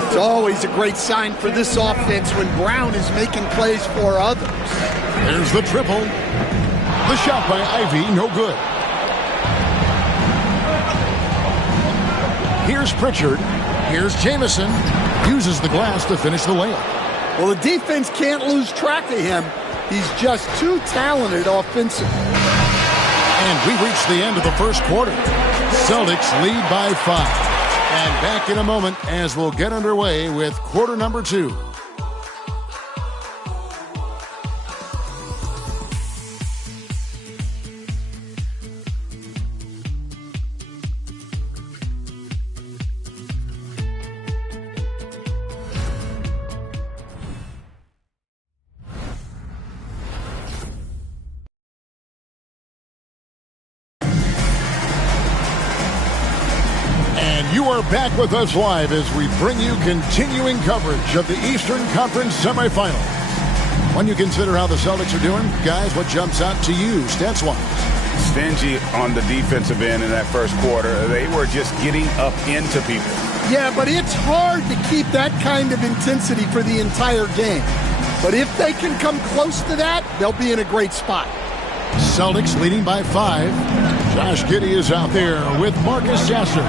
It's always a great sign for this offense when Brown is making plays for others. There's the triple. The shot by Ivy, no good. Here's Pritchard. Here's Jamison. Uses the glass to finish the layup. Well, the defense can't lose track of him. He's just too talented offensively. And we reach the end of the first quarter. Celtics lead by 5. And back in a moment as we'll get underway with quarter number 2. You are back with us live as we bring you continuing coverage of the Eastern Conference semifinals. When you consider how the Celtics are doing, guys, what jumps out to you stats-wise? Stingy on the defensive end in that first quarter. They were just getting up into people. Yeah, but it's hard to keep that kind of intensity for the entire game. But if they can come close to that, they'll be in a great spot. Celtics leading by 5. Josh Giddey is out there with Marcus Sasser.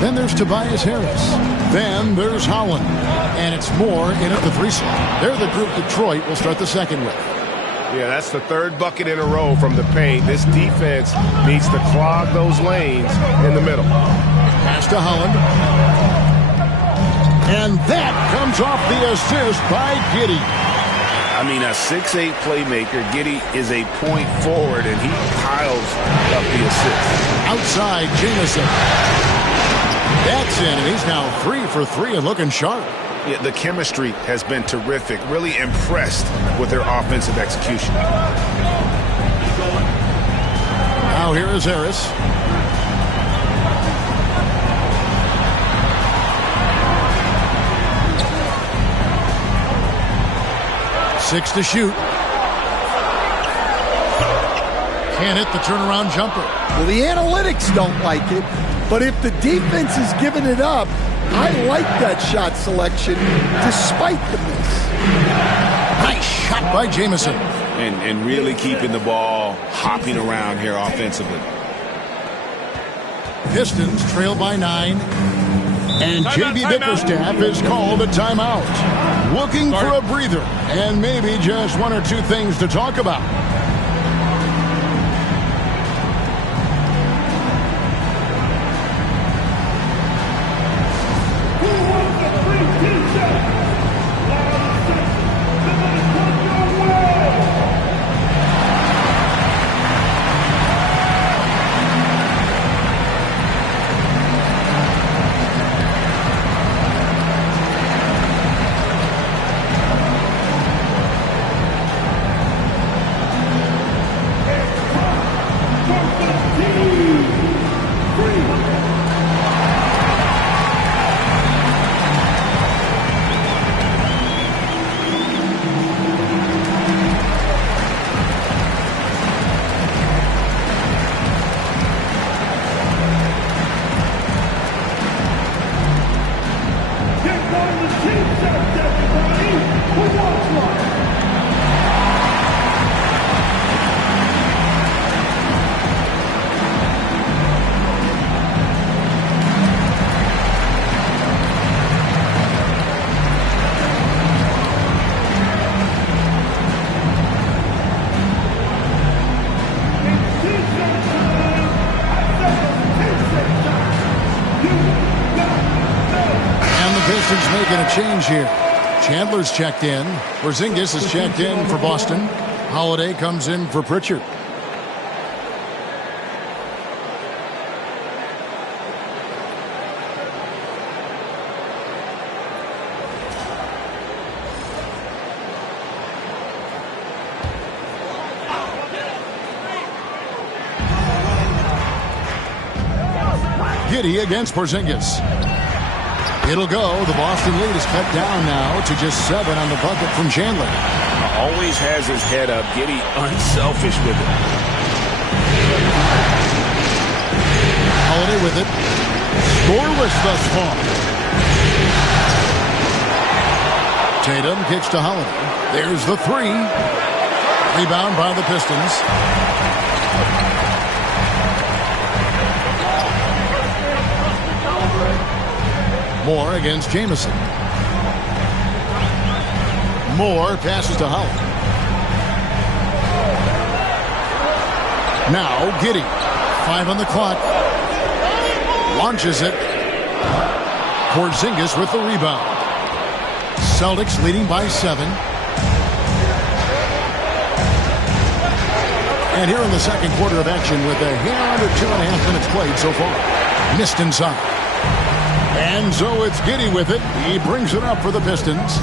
Then there's Tobias Harris. Then there's Holland. And it's Moore in at the 3 slot. They're the group Detroit will start the second with. Yeah, that's the 3rd bucket in a row from the paint. This defense needs to clog those lanes in the middle. Pass to Holland. And that comes off the assist by Giddey. I mean, a 6'8 playmaker. Giddey is a point forward, and he piles up the assist. Outside, Jamison. That's in, and he's now 3 for 3 and looking sharp. Yeah, the chemistry has been terrific. Really impressed with their offensive execution. Now here is Harris. Six to shoot. Can't hit the turnaround jumper. Well, the analytics don't like it, but if the defense is giving it up, I like that shot selection despite the miss. Nice shot by Jamison. And really keeping the ball hopping around here offensively. Pistons trail by 9. And J.B. Bickerstaff is called a timeout. Looking for a breather and maybe just 1 or 2 things to talk about. Pistons making a change here. Chandler's checked in. Porzingis is checked in for Boston. Holiday comes in for Pritchard. Giddey against Porzingis. It'll go. The Boston lead is cut down now to just 7 on the bucket from Chandler. Always has his head up. Giddey unselfish with it. Holiday with it. Scoreless thus far. Tatum kicks to Holiday. There's the 3. Rebound by the Pistons. Moore against Jamison. Moore passes to Howard. Now Giddey. 5 on the clock. Launches it. Porzingis with the rebound. Celtics leading by 7. And here in the second quarter of action with a hair under 2.5 minutes played so far. Missed inside. And so it's Giddey with it. He brings it up for the Pistons.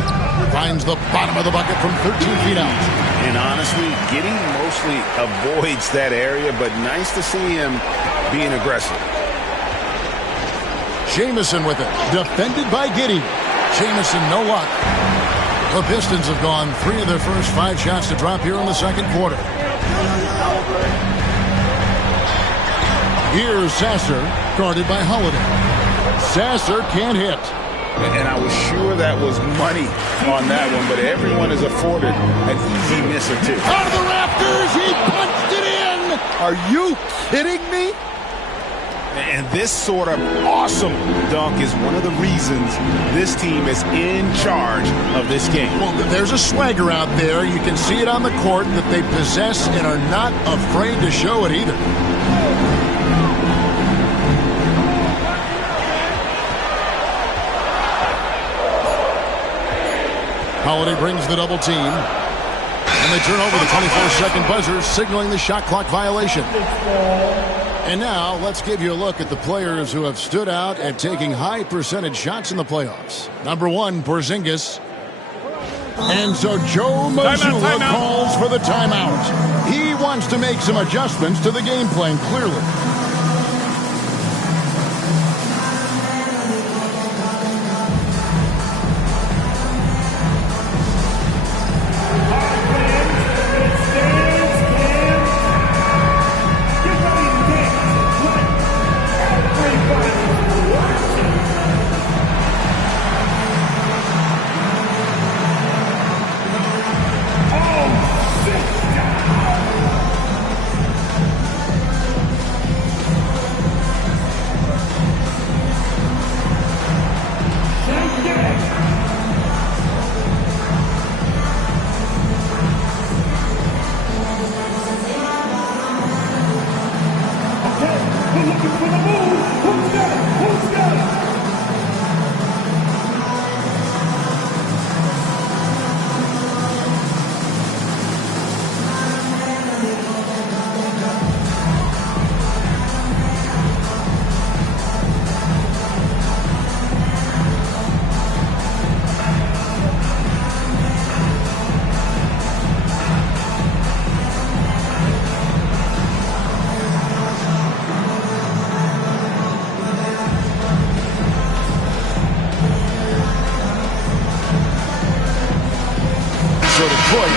Finds the bottom of the bucket from 13 feet out. And honestly, Giddey mostly avoids that area, but nice to see him being aggressive. Jamison with it. Defended by Giddey. Jamison, no luck. The Pistons have gone 3 of their first 5 shots to drop here in the second quarter. Here's Sasser, guarded by Holiday. Sasser can't hit. And I was sure that was money on that one, but everyone is afforded an easy miss or two. Out of the rafters, he punched it in! Are you kidding me? And this sort of awesome dunk is one of the reasons this team is in charge of this game. Well, there's a swagger out there. You can see it on the court that they possess and are not afraid to show it either. Holiday brings the double team. And they turn over the 24-second buzzer, signaling the shot clock violation. And now, let's give you a look at the players who have stood out at taking high percentage shots in the playoffs. Number 1, Porzingis. And so Joe Mazzulla calls for the timeout. He wants to make some adjustments to the game plan, clearly.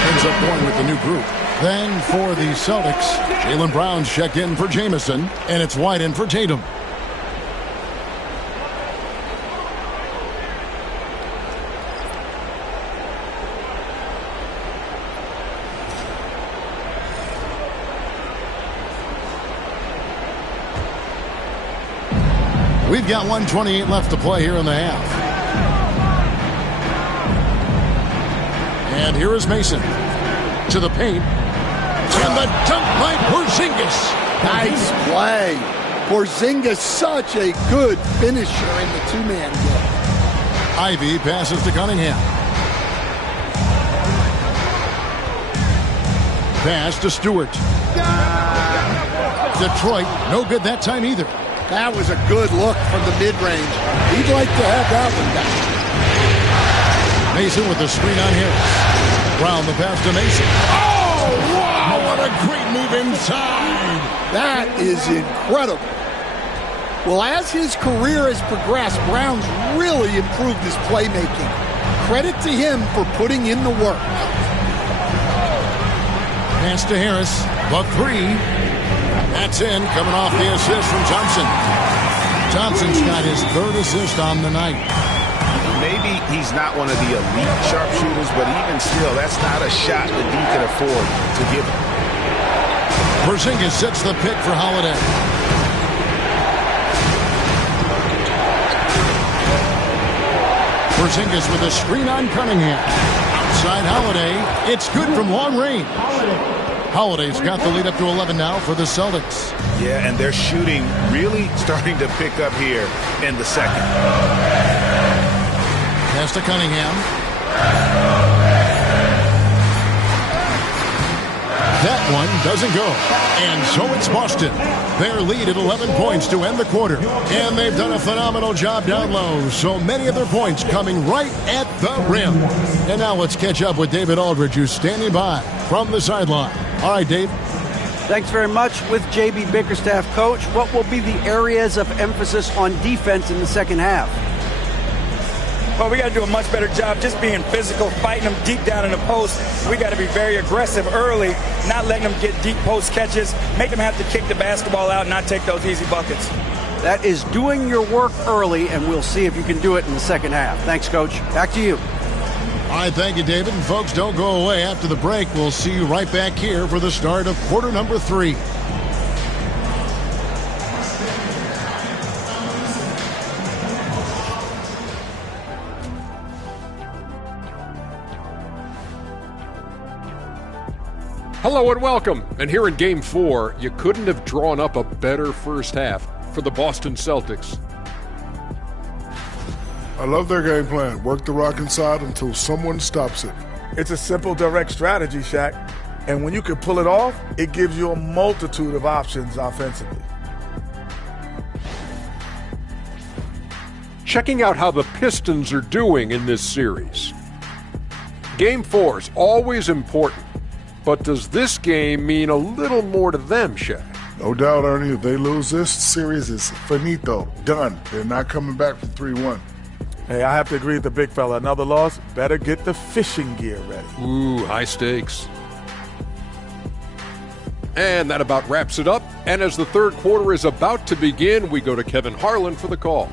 Ends up going with the new group. Then for the Celtics, Jaylen Brown's check in for Jamison, and it's White in for Tatum. We've got 1:28 left to play here in the half. And here is Mason to the paint. And the dunk by Porzingis. Nice play. Porzingis, such a good finisher in the two-man game. Ivy passes to Cunningham. Pass to Stewart. Detroit, no good that time either. That was a good look from the mid-range. He'd like to have that one back. Mason with the screen on Harris. Brown the pass to Mason. Oh, wow, what a great move inside. That is incredible. Well, as his career has progressed, Brown's really improved his playmaking. Credit to him for putting in the work. Pass to Harris. The three. That's in, coming off the assist from Thompson. Thompson's got his third assist on the night. Maybe he's not one of the elite sharpshooters, but even still, that's not a shot that he can afford to give him. Porzingis sets the pick for Holiday. Porzingis with a screen on Cunningham. Outside Holiday. It's good from long range. Holiday's got the lead up to 11 now for the Celtics. Yeah, and their shooting really starting to pick up here in the second. Pass to Cunningham. That one doesn't go. And so it's Boston. Their lead at 11 points to end the quarter. And they've done a phenomenal job down low. So many of their points coming right at the rim. And now let's catch up with David Aldridge, who's standing by from the sideline. All right, Dave. Thanks very much. With J.B. Bickerstaff, Coach, what will be the areas of emphasis on defense in the second half? Well, we got to do a much better job just being physical, fighting them deep down in the post. We got to be very aggressive early, not letting them get deep post catches, make them have to kick the basketball out and not take those easy buckets. That is doing your work early, and we'll see if you can do it in the second half. Thanks, Coach. Back to you. All right, thank you, David. And folks, don't go away. After the break, we'll see you right back here for the start of quarter number 3. Hello and welcome. And here in Game 4, you couldn't have drawn up a better first half for the Boston Celtics. I love their game plan. Work the rock inside until someone stops it. It's a simple, direct strategy, Shaq. And when you can pull it off, it gives you a multitude of options offensively. Checking out how the Pistons are doing in this series. Game 4 is always important, but does this game mean a little more to them, Shaq? No doubt, Ernie. If they lose this, series is finito. Done. They're not coming back from 3-1. Hey, I have to agree with the big fella. Another loss, better get the fishing gear ready. Ooh, high stakes. And that about wraps it up. And as the third quarter is about to begin, we go to Kevin Harlan for the call.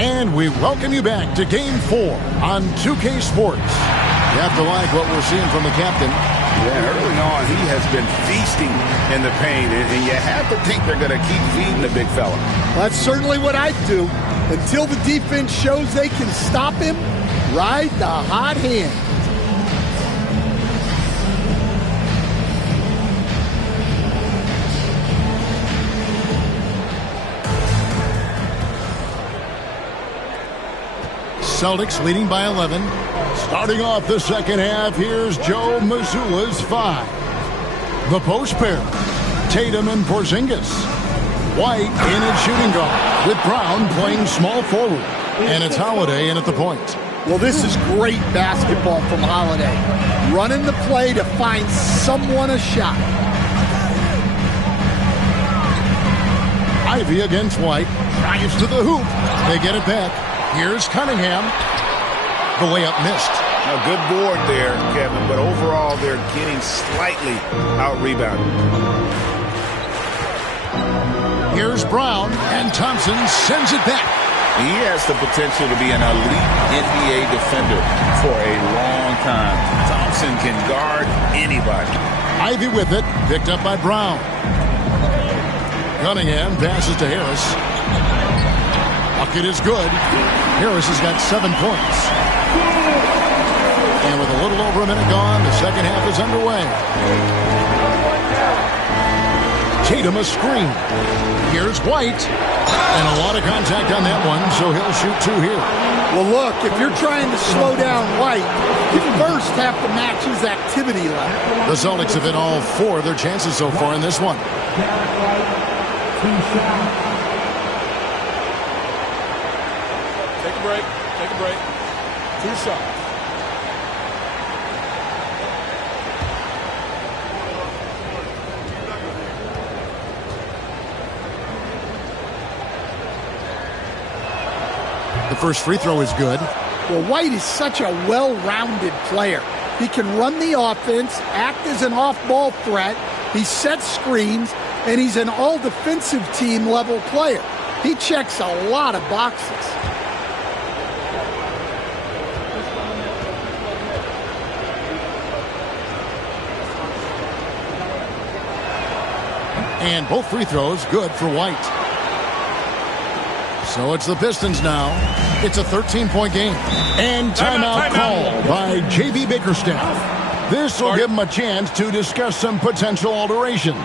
And we welcome you back to Game 4 on 2K Sports. You have to like what we're seeing from the captain. Yeah, early on, he has been feasting in the paint, and you have to think they're going to keep feeding the big fella. That's certainly what I'd do. Until the defense shows they can stop him, ride the hot hand. Celtics leading by 11. Starting off the second half, here's Joe Mazzulla's 5. The post pair, Tatum and Porzingis. White in at shooting guard, with Brown playing small forward. And it's Holiday in at the point. Well, this is great basketball from Holiday. Running the play to find someone a shot. Ivy against White. Drives to the hoop. They get it back. Here's Cunningham. The layup missed. A good board there, Kevin, but overall they're getting slightly out-rebounded. Here's Brown, and Thompson sends it back. He has the potential to be an elite NBA defender for a long time. Thompson can guard anybody. Ivy with it, picked up by Brown. Cunningham passes to Harris. Bucket is good. Harris has got 7 points. And with a little over a minute gone, the second half is underway. Tatum a screen. Here's White. And a lot of contact on that one, so he'll shoot 2 here. Well, look, if you're trying to slow down White, you first have to match his activity level. The Celtics have hit all 4 of their chances so far in this one. Take a break. Take a break. 2 shots. The first free throw is good. Well, White is such a well-rounded player. He can run the offense, act as an off-ball threat, he sets screens, and he's an all-defensive team level player. He checks a lot of boxes. And both free throws good for White. So it's the Pistons now. It's a 13-point game. And timeout called by J.B. Bickerstaff. This will give him a chance to discuss some potential alterations.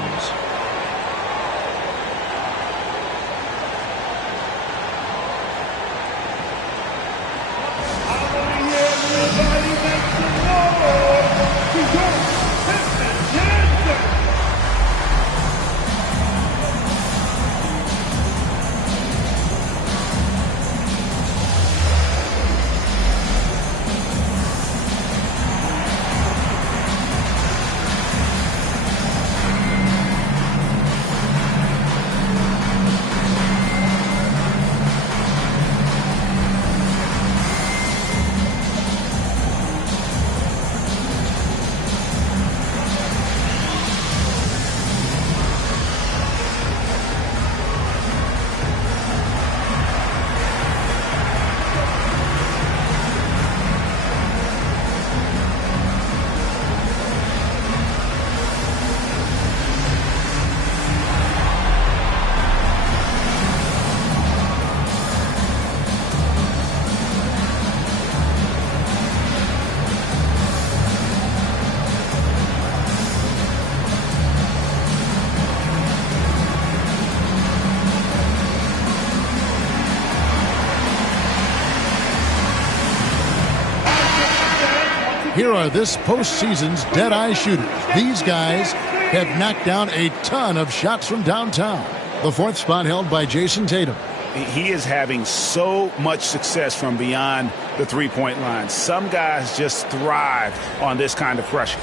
Here are this postseason's dead-eye shooters. These guys have knocked down a ton of shots from downtown. The 4th spot held by Jason Tatum. He is having so much success from beyond the three-point line. Some guys just thrive on this kind of pressure.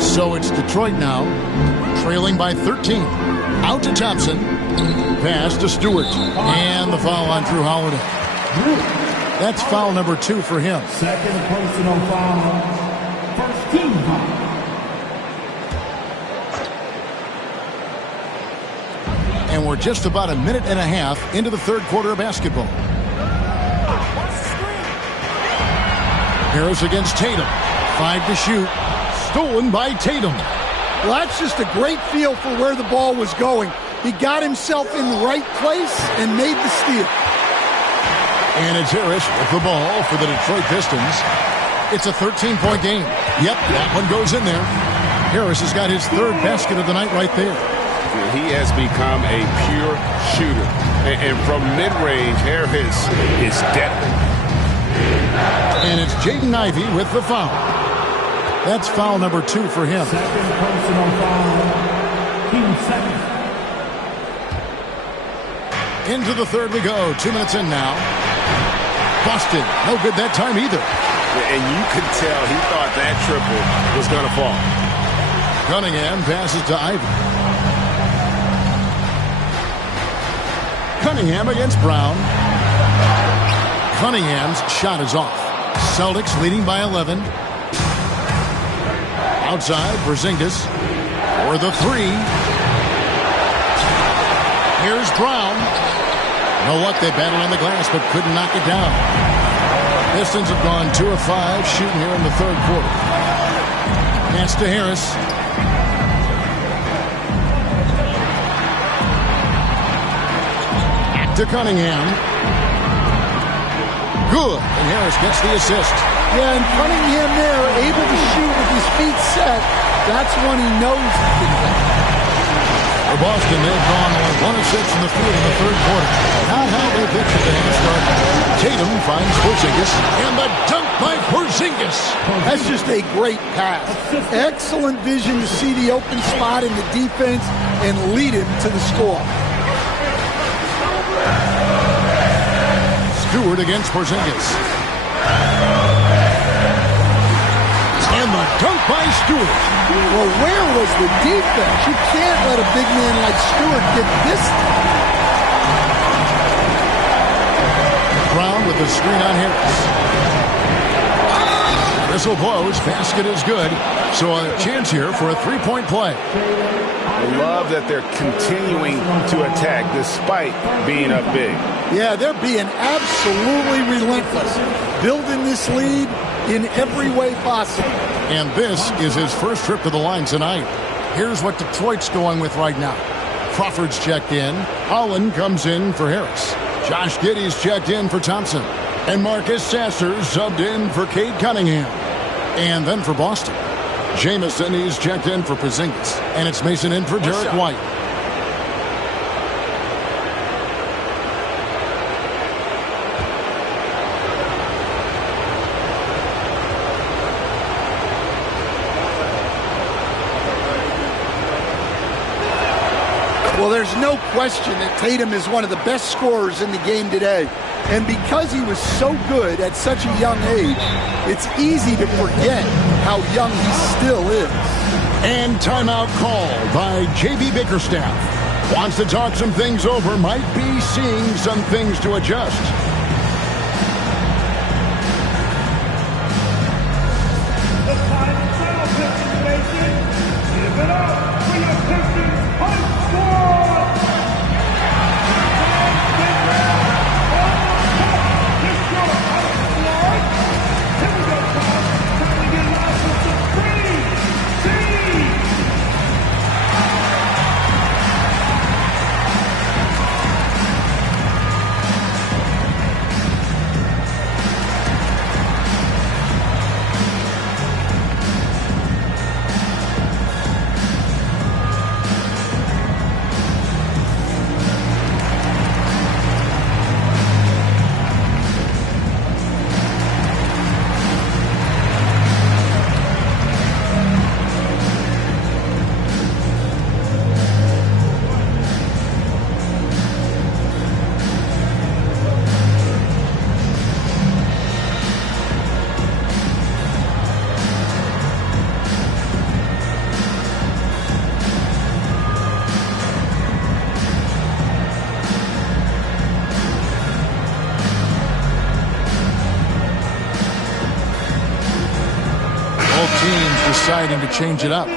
So it's Detroit now, trailing by 13. Out to Thompson. Pass to Stewart. And the foul on Drew Holiday. That's foul number 2 for him. Second personal foul. First team foul. And we're just about a minute and a half into the 3rd quarter of basketball. Harris against Tatum. 5 to shoot. Stolen by Tatum. Well, that's just a great feel for where the ball was going. He got himself in the right place and made the steal. And it's Harris with the ball for the Detroit Pistons. It's a 13-point game. Yep, that one goes in there. Harris has got his 3rd basket of the night right there. He has become a pure shooter. And from mid-range, Harris is deadly. And it's Jaden Ivey with the foul. That's foul number 2 for him. Second personal foul. Team second. Into the 3rd we go. 2 minutes in now. Busted. No good that time either. And you could tell he thought that triple was going to fall. Cunningham passes to Ivey. Cunningham against Brown. Cunningham's shot is off. Celtics leading by 11. Outside, Porzingis for the 3. Here's Brown. No luck, they battled on the glass, but couldn't knock it down. Pistons have gone 2 of 5 shooting here in the 3rd quarter. Pass to Harris. Back to Cunningham. Good. And Harris gets the assist. Yeah, and Cunningham there, able to shoot with his feet set. That's one he knows he can get. For Boston, they've gone 1 of 6 in the field in the third quarter. Not how they pitched at the half start. Tatum finds Porzingis, and the dunk by Porzingis. That's just a great pass. Excellent vision to see the open spot in the defense and lead him to the score. Stewart against Porzingis. And the dunk by Stewart. Well, where was the defense? You can't let a big man like Stewart get this. Brown with the screen on Harris. Whistle blows. Basket is good. So a chance here for a three-point play. I love that they're continuing to attack despite being up big. Yeah, they're being absolutely relentless. Building this lead in every way possible. And this is his first trip to the line tonight. Here's what Detroit's going with right now. Crawford's checked in. Holland comes in for Harris. Josh Giddey's checked in for Thompson. And Marcus Sasser subbed in for Cade Cunningham. And then for Boston, Jamison, he's checked in for Porzingis. And it's Mason in for Derek White. Well, there's no question that Tatum is one of the best scorers in the game today. And because he was so good at such a young age, it's easy to forget how young he still is. And timeout called by J.B. Bickerstaff. Wants to talk some things over, might be seeing some things to adjust. The final Pistons nation. Give it up for your Pistons high score. Deciding to change it up.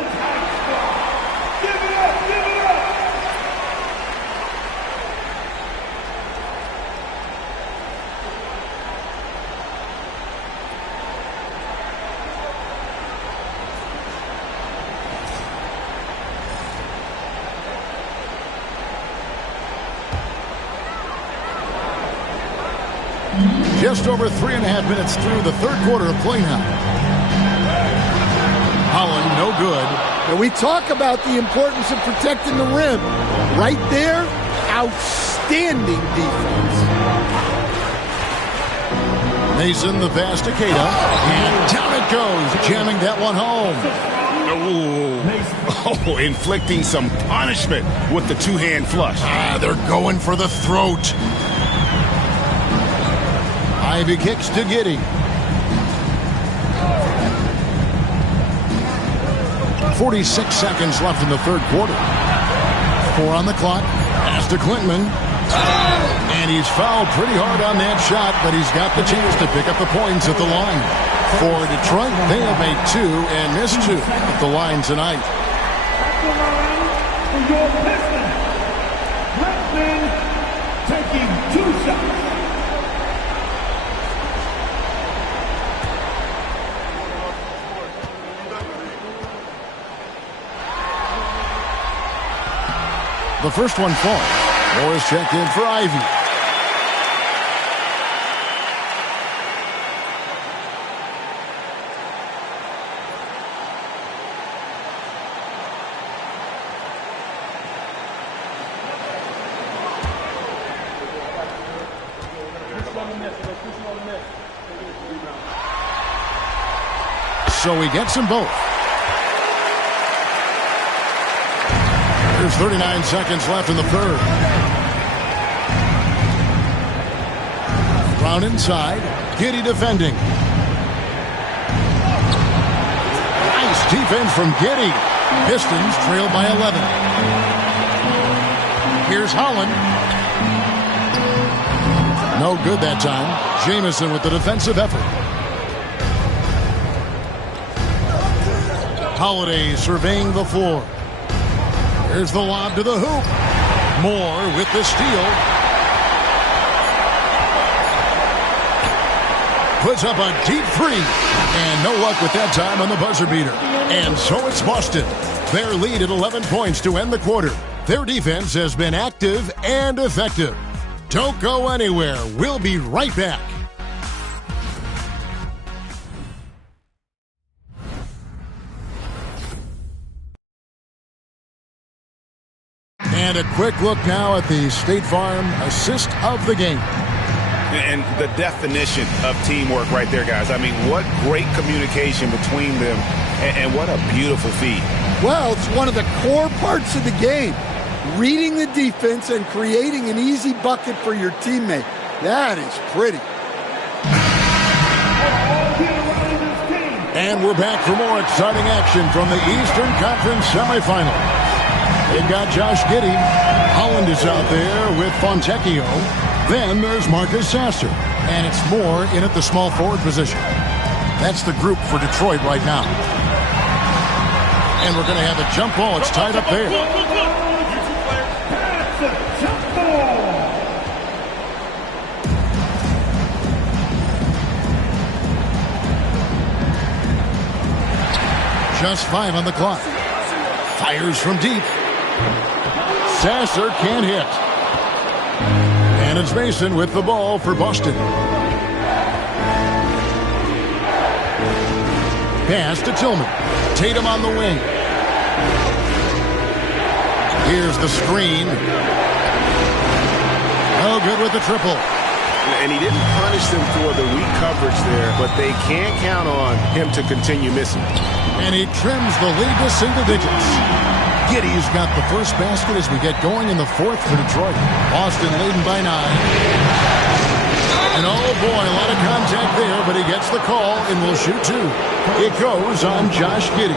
Just over 3.5 minutes through the third quarter of play now. Holland, no good. And we talk about the importance of protecting the rim. Right there, outstanding defense. Mason, the pass to Keita. And down it goes, jamming that one home. Oh, inflicting some punishment with the two-hand flush. They're going for the throat. Ivy kicks to Giddey. 46 seconds left in the third quarter. 4 on the clock. Pass to Klintman. And he's fouled pretty hard on that shot, but he's got the chance to pick up the points at the line. For Detroit, they have made 2 and missed 2 at the line tonight. For your Pistons, Klintman taking 2 shots. The first one falls. Moore is checked in for Ivy. So he gets them both. There's 39 seconds left in the third. Brown inside. Giddey defending. Nice defense from Giddey. Pistons trail by 11. Here's Holland. No good that time. Jamison with the defensive effort. Holiday surveying the floor. Here's the lob to the hoop. Moore with the steal. Puts up a deep three. And no luck with that time on the buzzer beater. And so it's Boston. Their lead at 11 points to end the quarter. Their defense has been active and effective. Don't go anywhere. We'll be right back. And a quick look now at the State Farm assist of the game. And the definition of teamwork right there, guys. I mean, what great communication between them, and what a beautiful feed. Well, it's one of the core parts of the game. Reading the defense and creating an easy bucket for your teammate. That is pretty. And we're back for more exciting action from the Eastern Conference semifinals. They've got Josh Giddey. Holland is out there with Fontecchio. Then there's Marcus Sasser. And it's Moore in at the small forward position. That's the group for Detroit right now. And we're going to have a jump ball. It's tied up there. Just 5 on the clock. Fires from deep. Sasser can't hit. And it's Mason with the ball for Boston. Pass to Tillman. Tatum on the wing. Here's the screen. No good with the triple. And he didn't punish them for the weak coverage there, but they can't count on him to continue missing. And he trims the lead to single digits. Giddey's got the first basket as we get going in the fourth for Detroit. Boston leading by 9. And oh boy, a lot of contact there, but he gets the call and will shoot 2. It goes on Josh Giddey.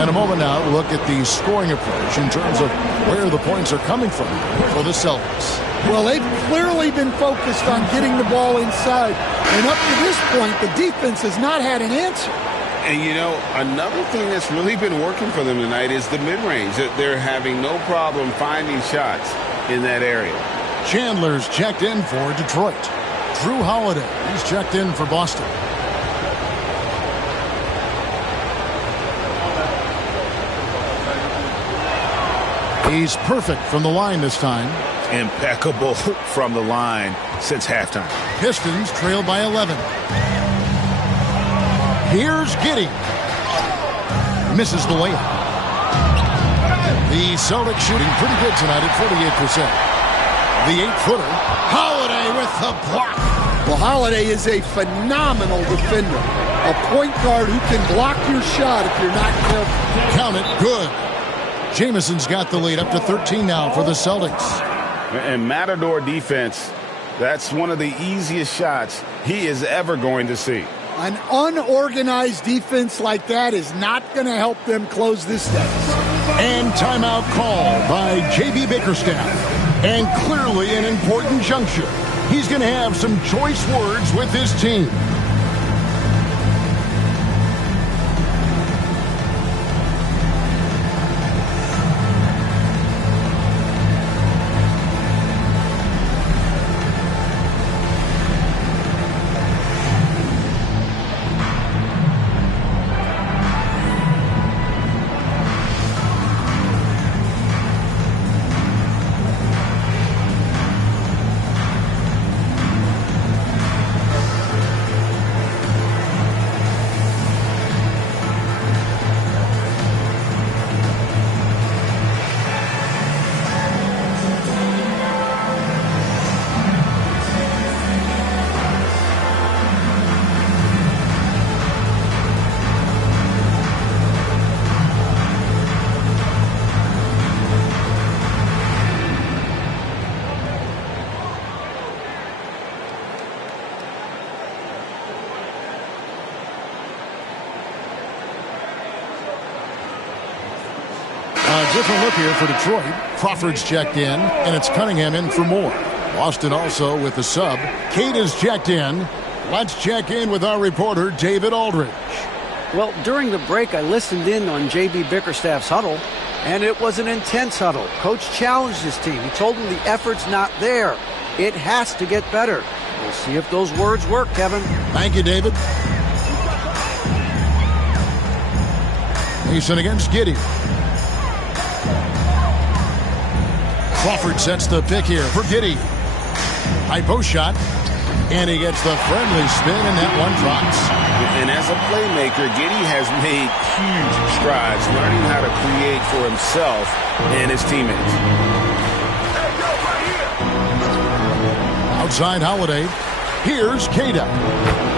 And a moment now, look at the scoring approach in terms of where the points are coming from for the Celtics. Well, they've clearly been focused on getting the ball inside. And up to this point, the defense has not had an answer. And, you know, another thing that's really been working for them tonight is the mid-range. They're having no problem finding shots in that area. Chandler's checked in for Detroit. Drew Holiday, he's checked in for Boston. He's perfect from the line this time. Impeccable from the line since halftime. Pistons trail by 11. Here's Giddey. Misses the layup. The Celtics shooting pretty good tonight at 48%. The 8-footer. Holiday with the block. Well, Holiday is a phenomenal defender. A point guard who can block your shot if you're not careful. Count it. Good. Jamison's got the lead up to 13 now for the Celtics. And Matador defense, that's one of the easiest shots he is ever going to see. An unorganized defense like that is not going to help them close this day. And timeout call by J.B. Bickerstaff. And clearly an important juncture. He's going to have some choice words with his team. A different look here for Detroit. Crawford's checked in, and it's Cunningham in for Moore. Boston also with the sub. Cade is checked in. Let's check in with our reporter, David Aldridge. Well, during the break, I listened in on J.B. Bickerstaff's huddle, and it was an intense huddle. Coach challenged his team. He told them the effort's not there. It has to get better. We'll see if those words work, Kevin. Thank you, David. Mason against Giddey. Crawford sets the pick here for Giddey. High post shot. And he gets the friendly spin, and that one drops. And as a playmaker, Giddey has made huge strides learning how to create for himself and his teammates. Outside Holiday. Here's Cada.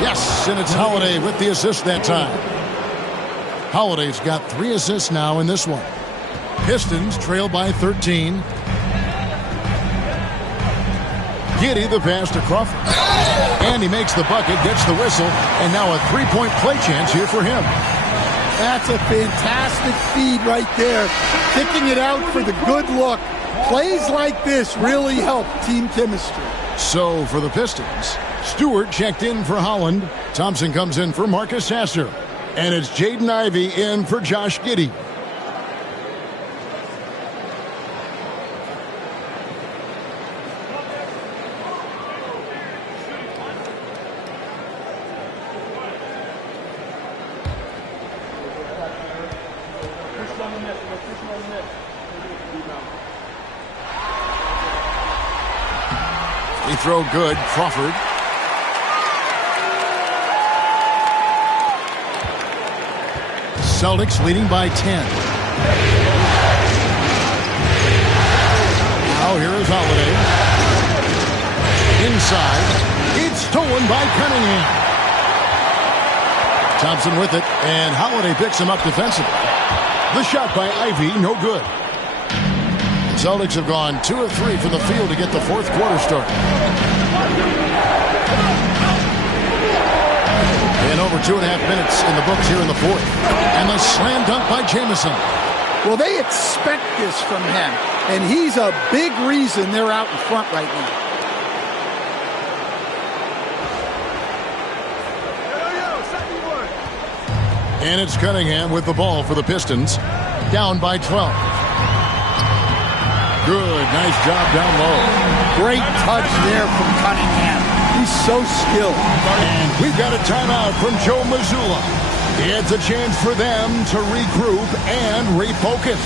Yes, and it's Holiday with the assist that time. Holiday's got 3 assists now in this one. Pistons trail by 13. Giddey the pass to Crawford. And he makes the bucket, gets the whistle, and now a 3-point play chance here for him. That's a fantastic feed right there. Kicking it out for the good look. Plays like this really help team chemistry. So for the Pistons, Stewart checked in for Holland. Thompson comes in for Marcus Sasser. And it's Jaden Ivey in for Josh Giddey. Free throw good. Crawford. Celtics leading by 10. Now here is Holiday. Inside. It's stolen by Cunningham. Thompson with it, and Holiday picks him up defensively. The shot by Ivey, no good. Celtics have gone 2 of 3 from the field to get the fourth quarter started. And over 2.5 minutes in the books here in the fourth. And the slam dunk by Jamison. Well, they expect this from him, and he's a big reason they're out in front right now. And it's Cunningham with the ball for the Pistons. Down by 12. Good, nice job down low. Great touch there from Cunningham. He's so skilled. And we've got a timeout from Joe Mazzulla. It's a chance for them to regroup and refocus.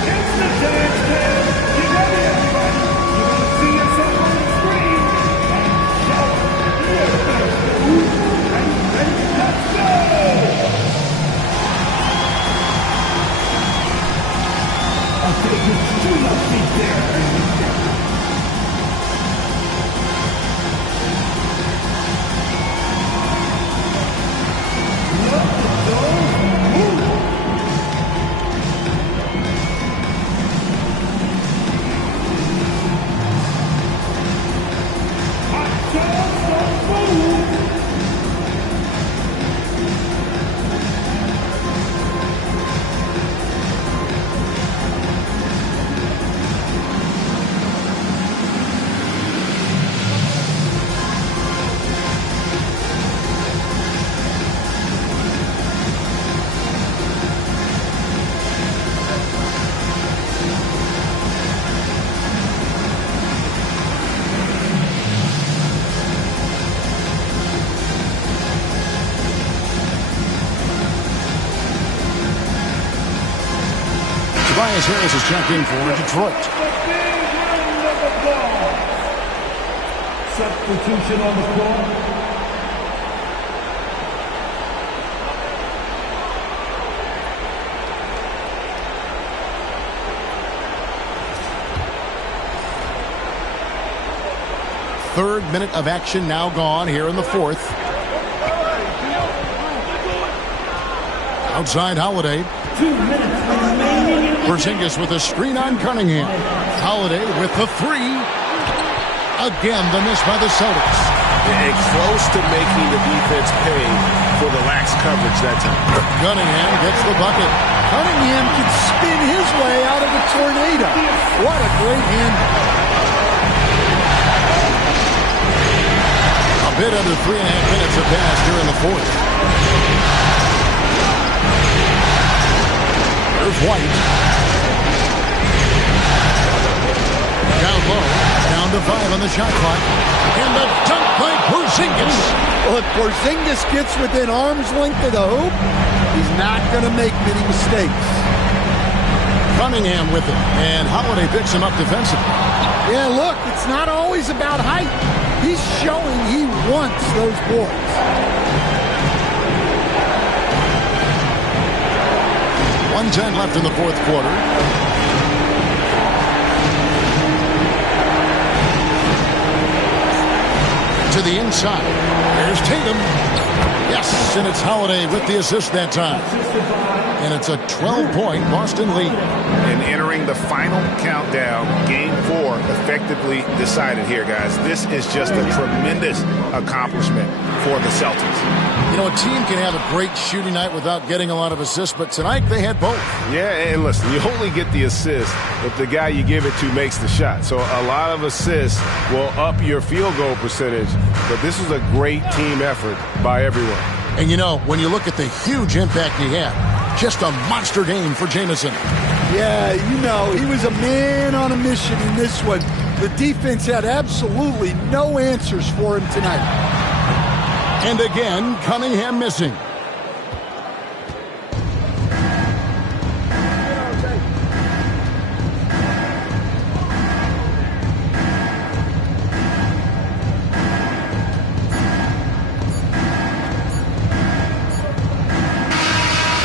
It's the chance, man. Get ready, everybody. You're going to see yourself on the screen. And let's go. I'll take you to your feet there. Tobias Harris is checked in for Detroit. Substitution on the floor. Third minute of action now gone here in the fourth. Outside Holiday. 2 minutes remaining. Porzingis with a screen on Cunningham. Holiday with the three. Again, the miss by the Celtics. Close to making the defense pay for the lax coverage that time. Cunningham gets the bucket. Cunningham can spin his way out of a tornado. What a great handle. A bit under 3.5 minutes have passed here in the fourth. There's White. Down low. Down to 5 on the shot clock. And the dunk by Porzingis. Well, if Porzingis gets within arm's length of the hoop, he's not going to make many mistakes. Cunningham with it. And Holiday picks him up defensively. Yeah, look, it's not always about height. He's showing he wants those boards. 1:10 left in the fourth quarter. To the inside. There's Tatum. Yes, and it's Holiday with the assist that time. And it's a 12-point Boston lead. And entering the final countdown, Game 4 effectively decided here, guys. This is just a tremendous accomplishment for the Celtics. You know, a team can have a great shooting night without getting a lot of assists, but tonight they had both. Yeah, and listen, you only get the assist if the guy you give it to makes the shot. So a lot of assists will up your field goal percentage, but this was a great team effort by everyone. And you know, when you look at the huge impact he had, just a monster game for Jamison. Yeah, you know, he was a man on a mission in this one. The defense had absolutely no answers for him tonight. And again, Cunningham missing.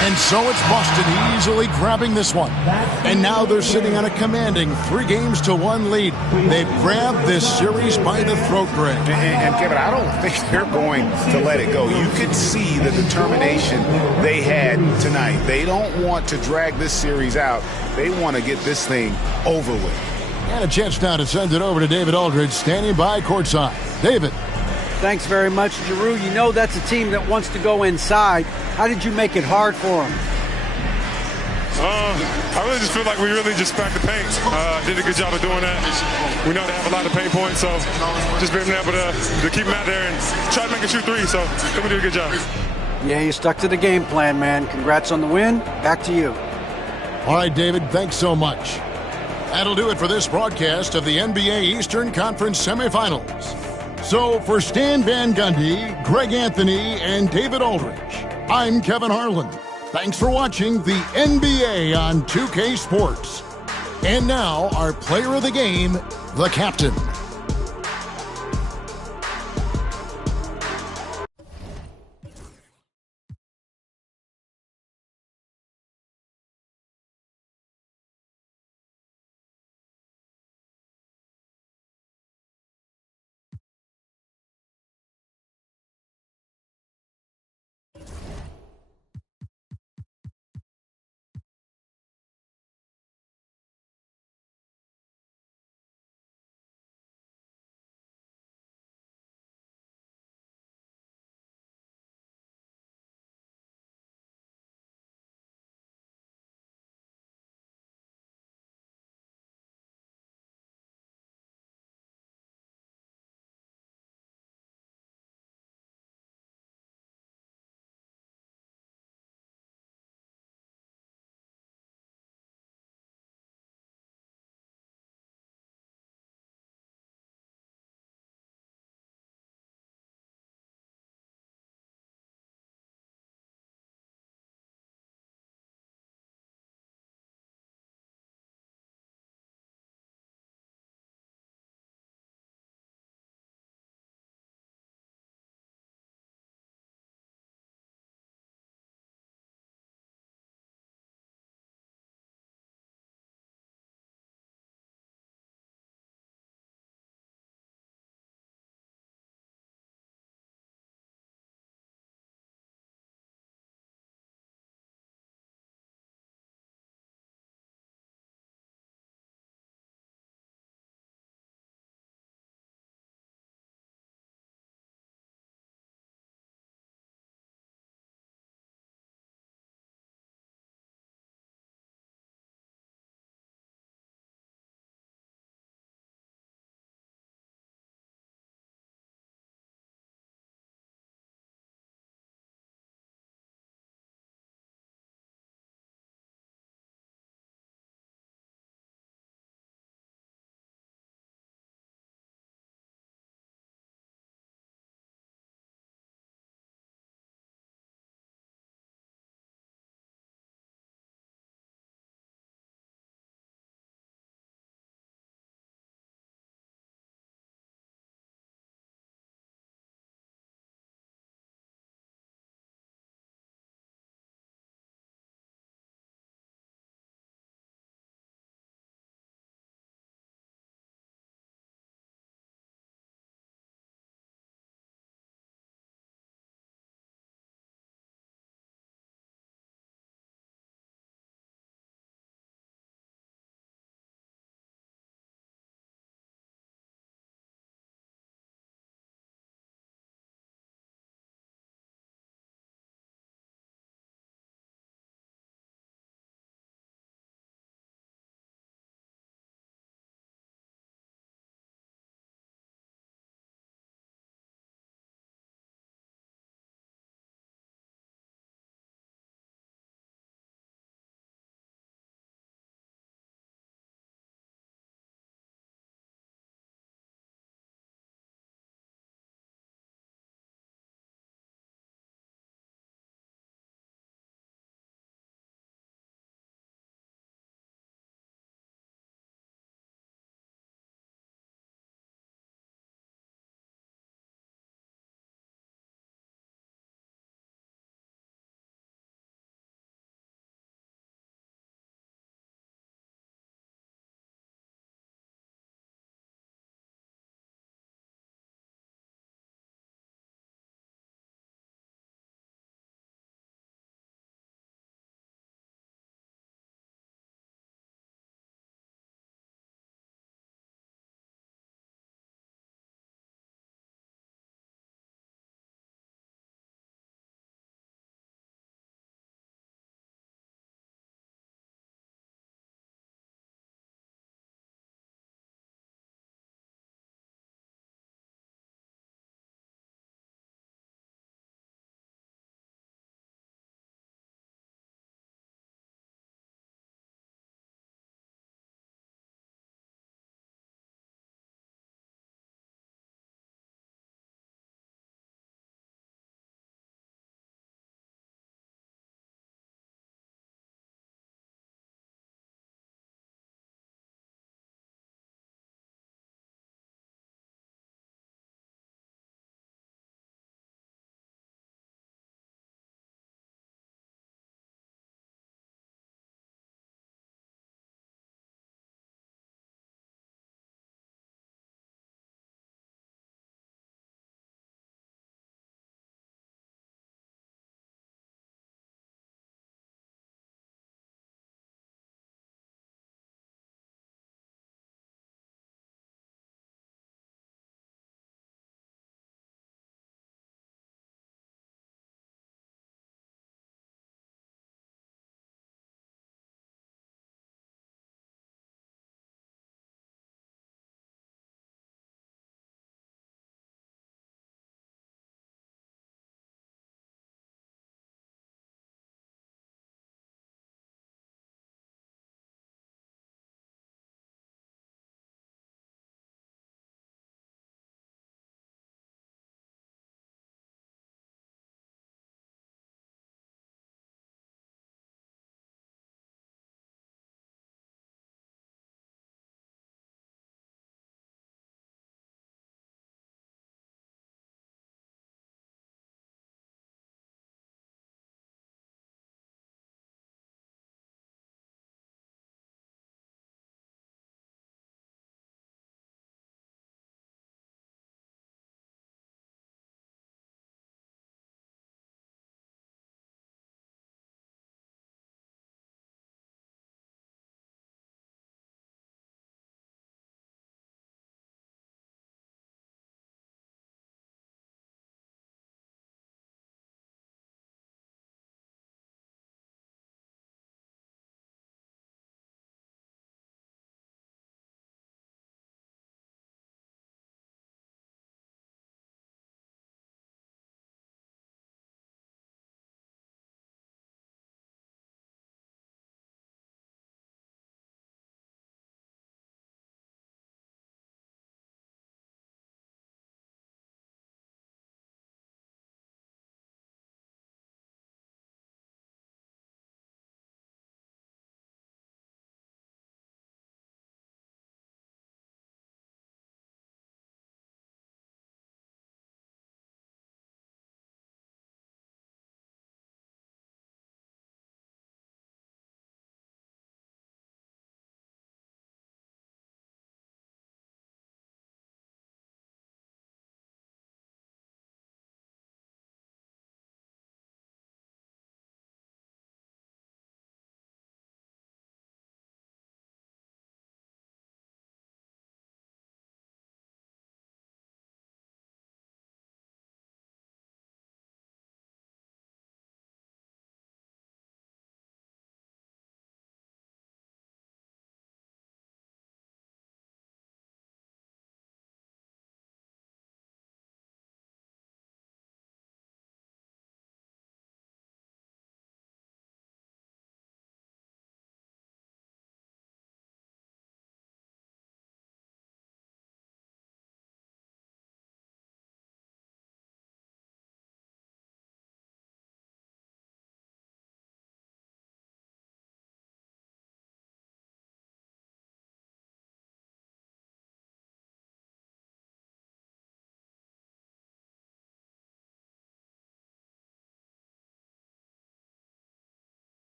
And so it's Boston easily grabbing this one. And now they're sitting on a commanding 3-1 lead. They've grabbed this series by the throat, Greg. And Kevin, I don't think they're going to let it go. You could see the determination they had tonight. They don't want to drag this series out. They want to get this thing over with. And a chance now to send it over to David Aldridge, standing by courtside. David. Thanks very much, Giroux. You know that's a team that wants to go inside. How did you make it hard for them? I really just feel like we really just packed the paint. Did a good job of doing that. We know they have a lot of paint points, so just being able to keep them out there and try to make a shoot three. So I think we did a good job. Yeah, you stuck to the game plan, man. Congrats on the win. Back to you. All right, David, thanks so much. That'll do it for this broadcast of the NBA Eastern Conference semifinals. So for Stan Van Gundy, Greg Anthony, and David Aldridge, I'm Kevin Harlan. Thanks for watching the NBA on 2K Sports. And now, our player of the game, the captain.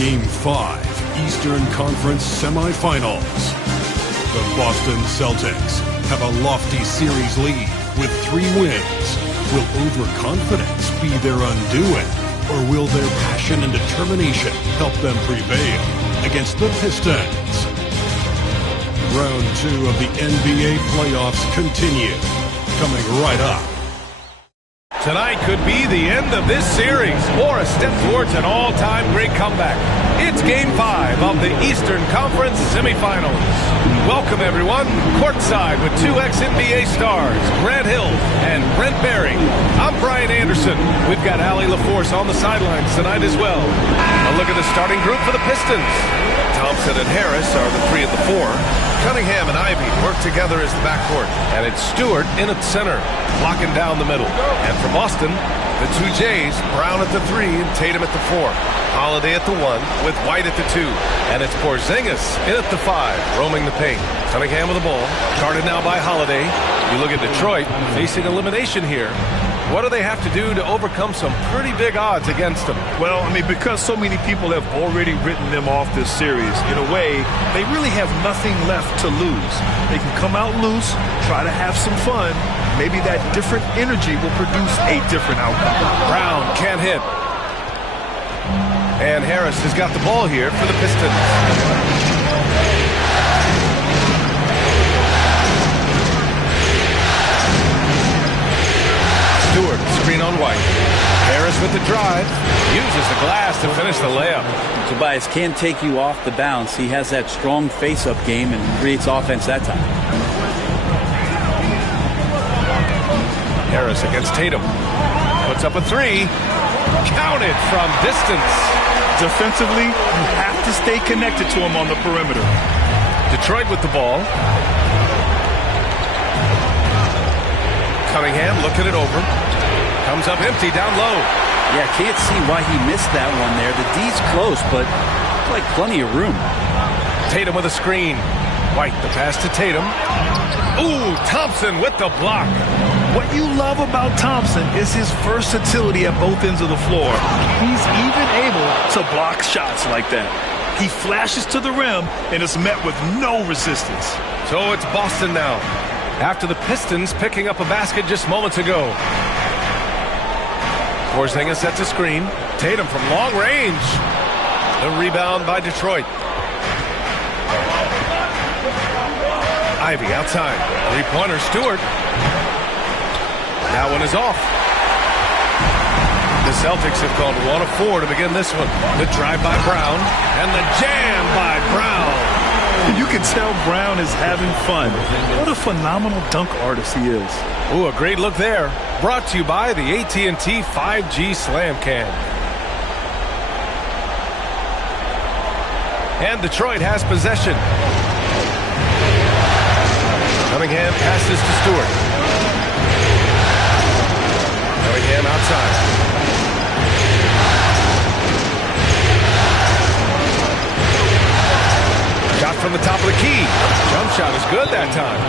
Game 5, Eastern Conference Semifinals. The Boston Celtics have a lofty series lead with 3 wins. Will overconfidence be their undoing, or will their passion and determination help them prevail against the Pistons? Round 2 of the NBA playoffs continue, coming right up. Tonight could be the end of this series, or a step towards an all-time great comeback. It's Game 5 of the Eastern Conference Semifinals. Welcome, everyone, courtside with 2 ex-NBA stars, Grant Hill and Brent Barry. I'm Brian Anderson. We've got Allie LaForce on the sidelines tonight as well. A look at the starting group for the Pistons. Thompson and Harris are the 3 at the 4. Cunningham and Ivy work together as the backcourt. And it's Stewart in at center, blocking down the middle. And for Boston, the 2 Jays, Brown at the 3 and Tatum at the 4. Holiday at the 1 with White at the 2. And it's Porzingis in at the 5, roaming the paint. Cunningham with the ball, guarded now by Holiday. You look at Detroit, facing elimination here. What do they have to do to overcome some pretty big odds against them? Well, I mean, because so many people have already written them off this series, in a way, they really have nothing left to lose. They can come out loose, try to have some fun. Maybe that different energy will produce a different outcome. Brown can't hit. And Harris has got the ball here for the Pistons. Stewart, screen on White. Harris with the drive. Uses the glass to finish the layup. Tobias can't take you off the bounce. He has that strong face-up game and creates offense that time. Harris against Tatum. Puts up a 3. Counted from distance. Defensively, you have to stay connected to him on the perimeter. Detroit with the ball. Cunningham looking it over. Comes up empty down low. Yeah, can't see why he missed that one there. The D's close, but like plenty of room. Tatum with a screen. White, the pass to Tatum. Ooh, Thompson with the block. What you love about Thompson is his versatility at both ends of the floor. He's even able to block shots like that. He flashes to the rim and is met with no resistance. So it's Boston now, after the Pistons picking up a basket just moments ago. Porzingis sets a screen. Tatum from long range. The rebound by Detroit. Ivy outside. 3-pointer Stewart. That one is off. The Celtics have gone 1 of 4 to begin this one. The drive by Brown and the jam by Brown. You can tell Brown is having fun. What a phenomenal dunk artist he is. Ooh, a great look there. Brought to you by the AT&T 5G Slam Cam. And Detroit has possession. Cunningham passes to Stewart. Cunningham outside. Shot from the top of the key. Jump shot is good that time.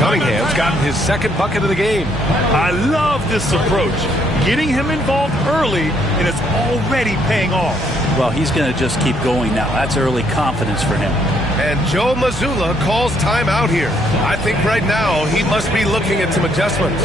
Cunningham's gotten his 2nd bucket of the game. I love this approach. Getting him involved early, and it's already paying off. Well, he's going to just keep going now. That's early confidence for him. And Joe Mazzulla calls timeout here. I think right now he must be looking at some adjustments.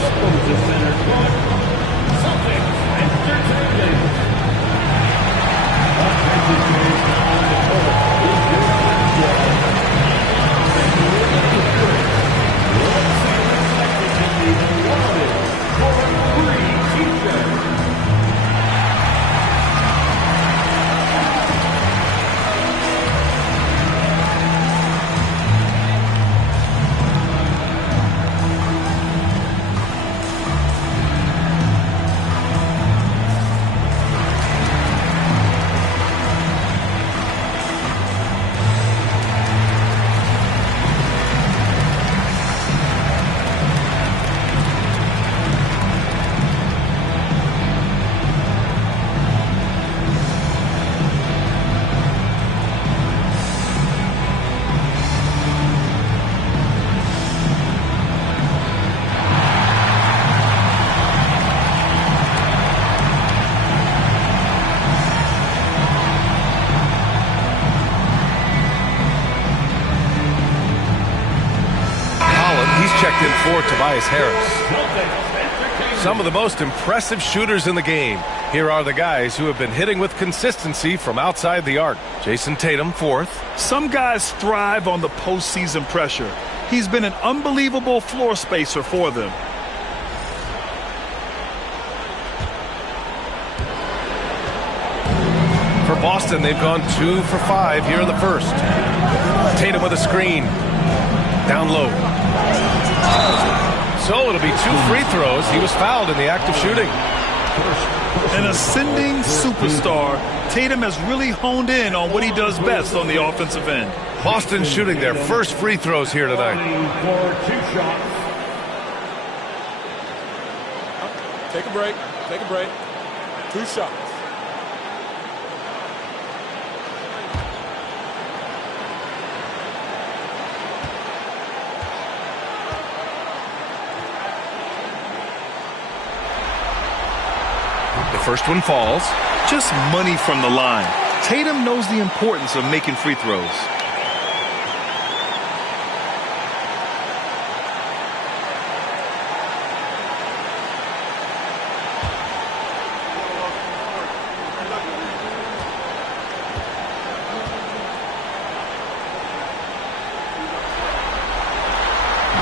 Tobias Harris. Some of the most impressive shooters in the game. Here are the guys who have been hitting with consistency from outside the arc. Jason Tatum, fourth. Some guys thrive on the postseason pressure. He's been an unbelievable floor spacer for them. For Boston, they've gone 2 for 5 here in the first. Tatum with a screen. Down low. So it'll be 2 free throws. He was fouled in the act of shooting. An ascending superstar, Tatum has really honed in on what he does best on the offensive end. Boston shooting their first free throws here tonight. Take a break. Take a break. 2 shots. The first one falls. Just money from the line. Tatum knows the importance of making free throws.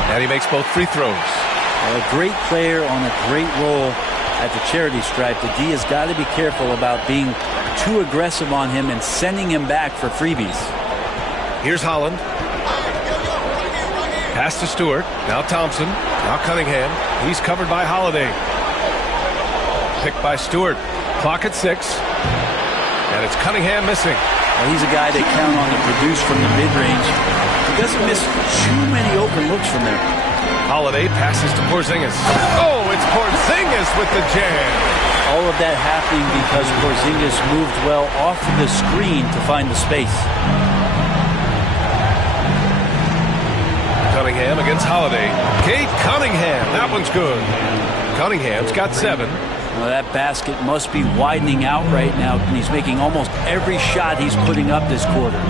And he makes both free throws. A great player on a great role at the charity stripe. The D has got to be careful about being too aggressive on him and sending him back for freebies. Here's Holland. Pass to Stewart. Now Thompson. Now Cunningham. He's covered by Holiday. Picked by Stewart. Clock at 6. And it's Cunningham missing. Well, he's a guy they count on to produce from the mid-range. He doesn't miss too many open looks from there. Holiday passes to Porzingis. Oh, it's Porzingis with the jam. All of that happening because Porzingis moved well off of the screen to find the space. Cunningham against Holiday. Kate Cunningham. That one's good. Cunningham's got 7. Well, that basket must be widening out right now, and he's making almost every shot he's putting up this quarter.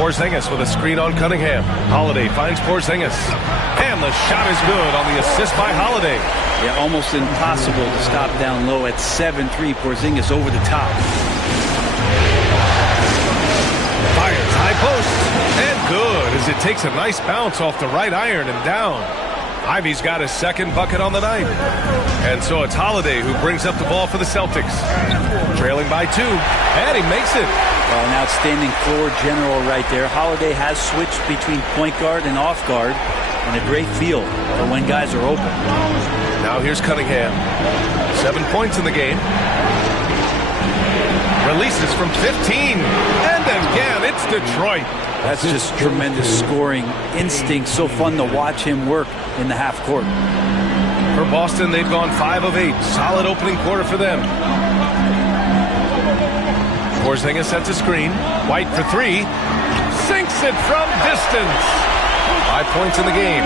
Porzingis with a screen on Cunningham. Holiday finds Porzingis. And the shot is good on the assist by Holiday. Yeah, almost impossible to stop down low at 7-3. Porzingis over the top. Fires high post. And good as it takes a nice bounce off the right iron and down. Ivy's got his second bucket on the night. And so it's Holiday who brings up the ball for the Celtics. Trailing by 2. And he makes it. Well, an outstanding floor general right there. Holiday has switched between point guard and off guard, and a great feel for when guys are open. Now here's Cunningham. 7 points in the game. Releases from 15. And again, it's Detroit. That's just tremendous scoring instinct. So fun to watch him work in the half court. For Boston, they've gone 5 of 8. Solid opening quarter for them. Porzingis sets a screen. White for 3. Sinks it from distance. 5 points in the game.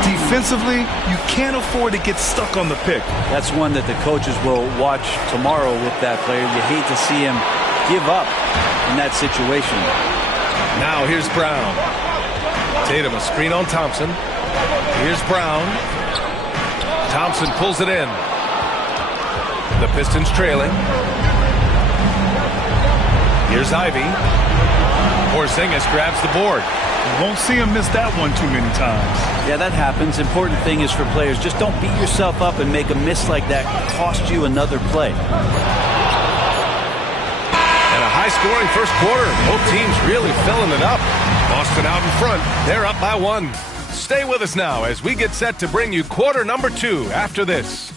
Defensively, you can't afford to get stuck on the pick. That's one that the coaches will watch tomorrow with that player. You hate to see him give up in that situation. Now here's Brown. Tatum a screen on Thompson. Here's Brown. Thompson pulls it in. The Pistons trailing. Here's Ivy. Porzingis grabs the board. You won't see him miss that one too many times. Yeah, that happens. Important thing is for players, just don't beat yourself up and make a miss like that cost you another play. And a high-scoring first quarter. Both teams really filling it up. Boston out in front. They're up by 1. Stay with us now as we get set to bring you quarter number 2 after this.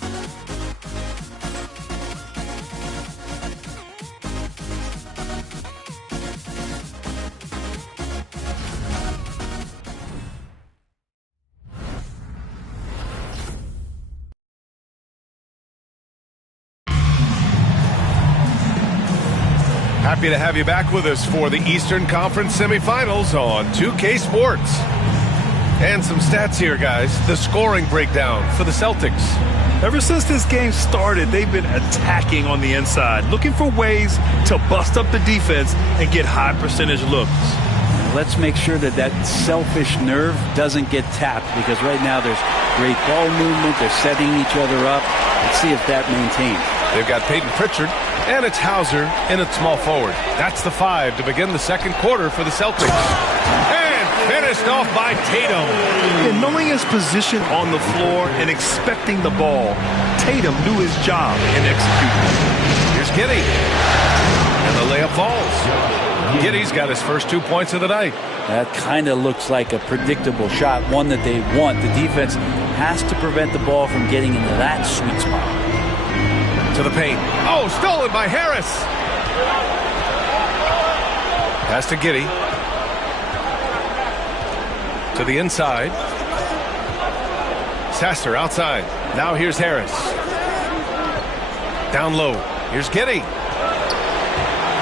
Happy to have you back with us for the Eastern Conference semifinals on 2K Sports. And some stats here, guys. The scoring breakdown for the Celtics. Ever since this game started, they've been attacking on the inside, looking for ways to bust up the defense and get high percentage looks. let's make sure that that selfish nerve doesn't get tapped, because right now there's great ball movement. They're setting each other up. Let's see if that maintains. They've got Peyton Pritchard, and it's Hauser in at small forward. That's the 5 to begin the second quarter for the Celtics. And finished off by Tatum. And knowing his position on the floor and expecting the ball, Tatum knew his job and executed. Here's Giddey. And the layup falls. Giddey's got his first 2 points of the night. That kind of looks like a predictable shot, one that they want. The defense has to prevent the ball from getting into that sweet spot. To the paint. Oh, stolen by Harris. Pass to Giddey. To the inside. Sasser outside. Now here's Harris. Down low. Here's Giddey.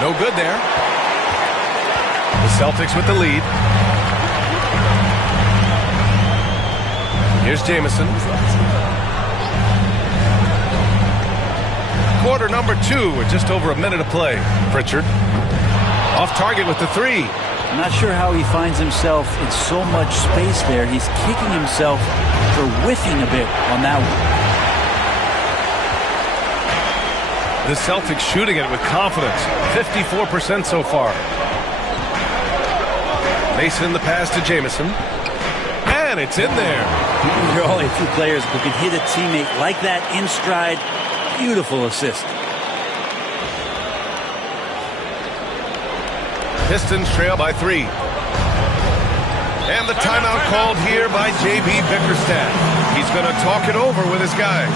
No good there. The Celtics with the lead. Here's Jamison. Quarter number 2 with just over a minute to play. Pritchard off target with the 3. I'm not sure how he finds himself in so much space there. He's kicking himself for whiffing a bit on that one. The Celtics shooting it with confidence. 54% so far. Mason the pass to Jamison. And it's in there. There are only a few players who can hit a teammate like that in stride. Beautiful assist. Pistons trail by 3. And the timeout called here by J.B. Bickerstaff. He's going to talk it over with his guys.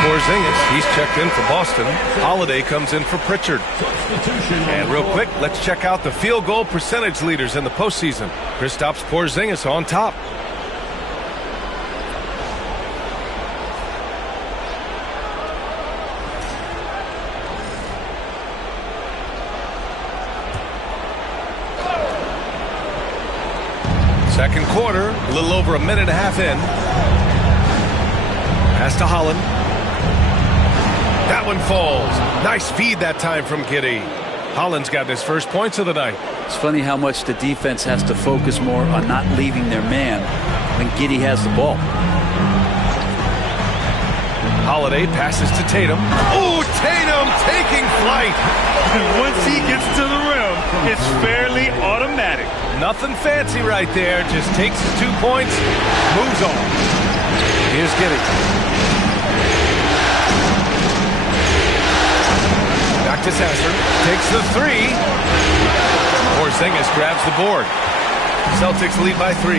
Porzingis, he's checked in for Boston. Holiday comes in for Pritchard. And real quick, let's check out the field goal percentage leaders in the postseason. Kristaps Porzingis on top. Second quarter, a little over a minute and a half in. Pass to Holland. That one falls. Nice feed that time from Giddey. Holland's got his first points of the night. It's funny how much the defense has to focus more on not leaving their man when Giddey has the ball. Holiday passes to Tatum. Oh, Tatum taking flight. Once he gets to the rim, it's fairly automatic. Nothing fancy right there. Just takes his 2 points, moves on. Here's Giddey. Back to Sasser. Takes the 3. Porzingis grabs the board. Celtics lead by 3.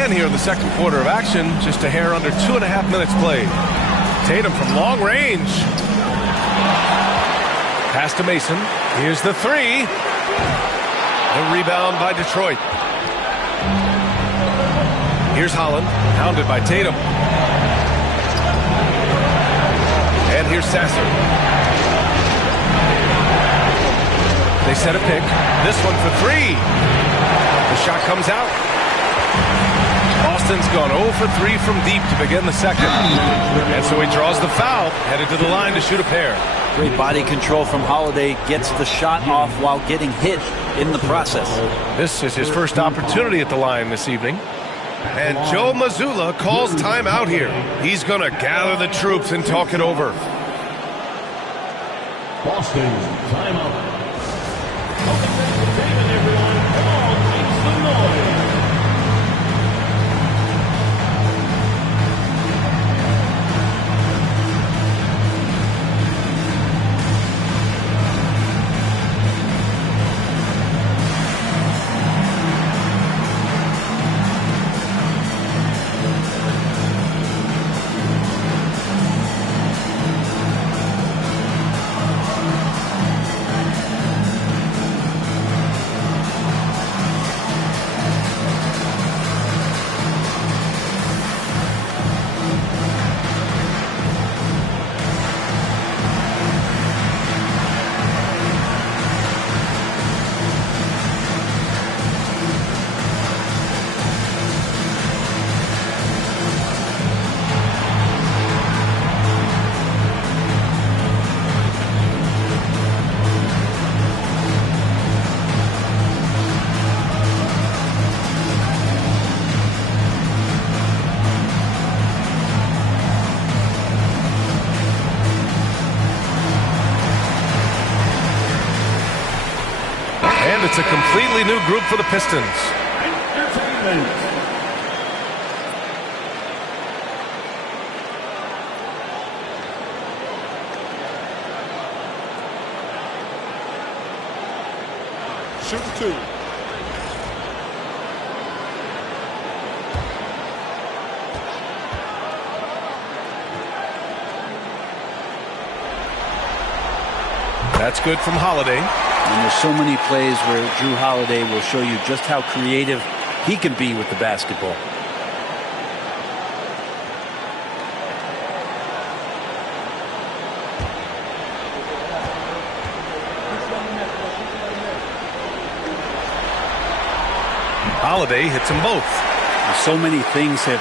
And here in the second quarter of action, just a hair under 2.5 minutes played. Tatum from long range. Pass to Mason. Here's the 3. The rebound by Detroit. Here's Holland, hounded by Tatum. And And here's Sasser. They set a pick. This one for three. The shot comes out. Boston's gone 0 for 3 from deep to begin the second. And so he draws the foul, headed to the line to shoot a pair. Great body control from Holiday. Gets the shot off while getting hit in the process. This is his first opportunity at the line this evening. And Joe Mazzulla calls timeout here. He's going to gather the troops and talk it over. Boston, timeout. And it's a completely new group for the Pistons. Shoot two. That's good from Holiday. And there's so many plays where Drew Holiday will show you just how creative he can be with the basketball. Holiday hits them both. So many things have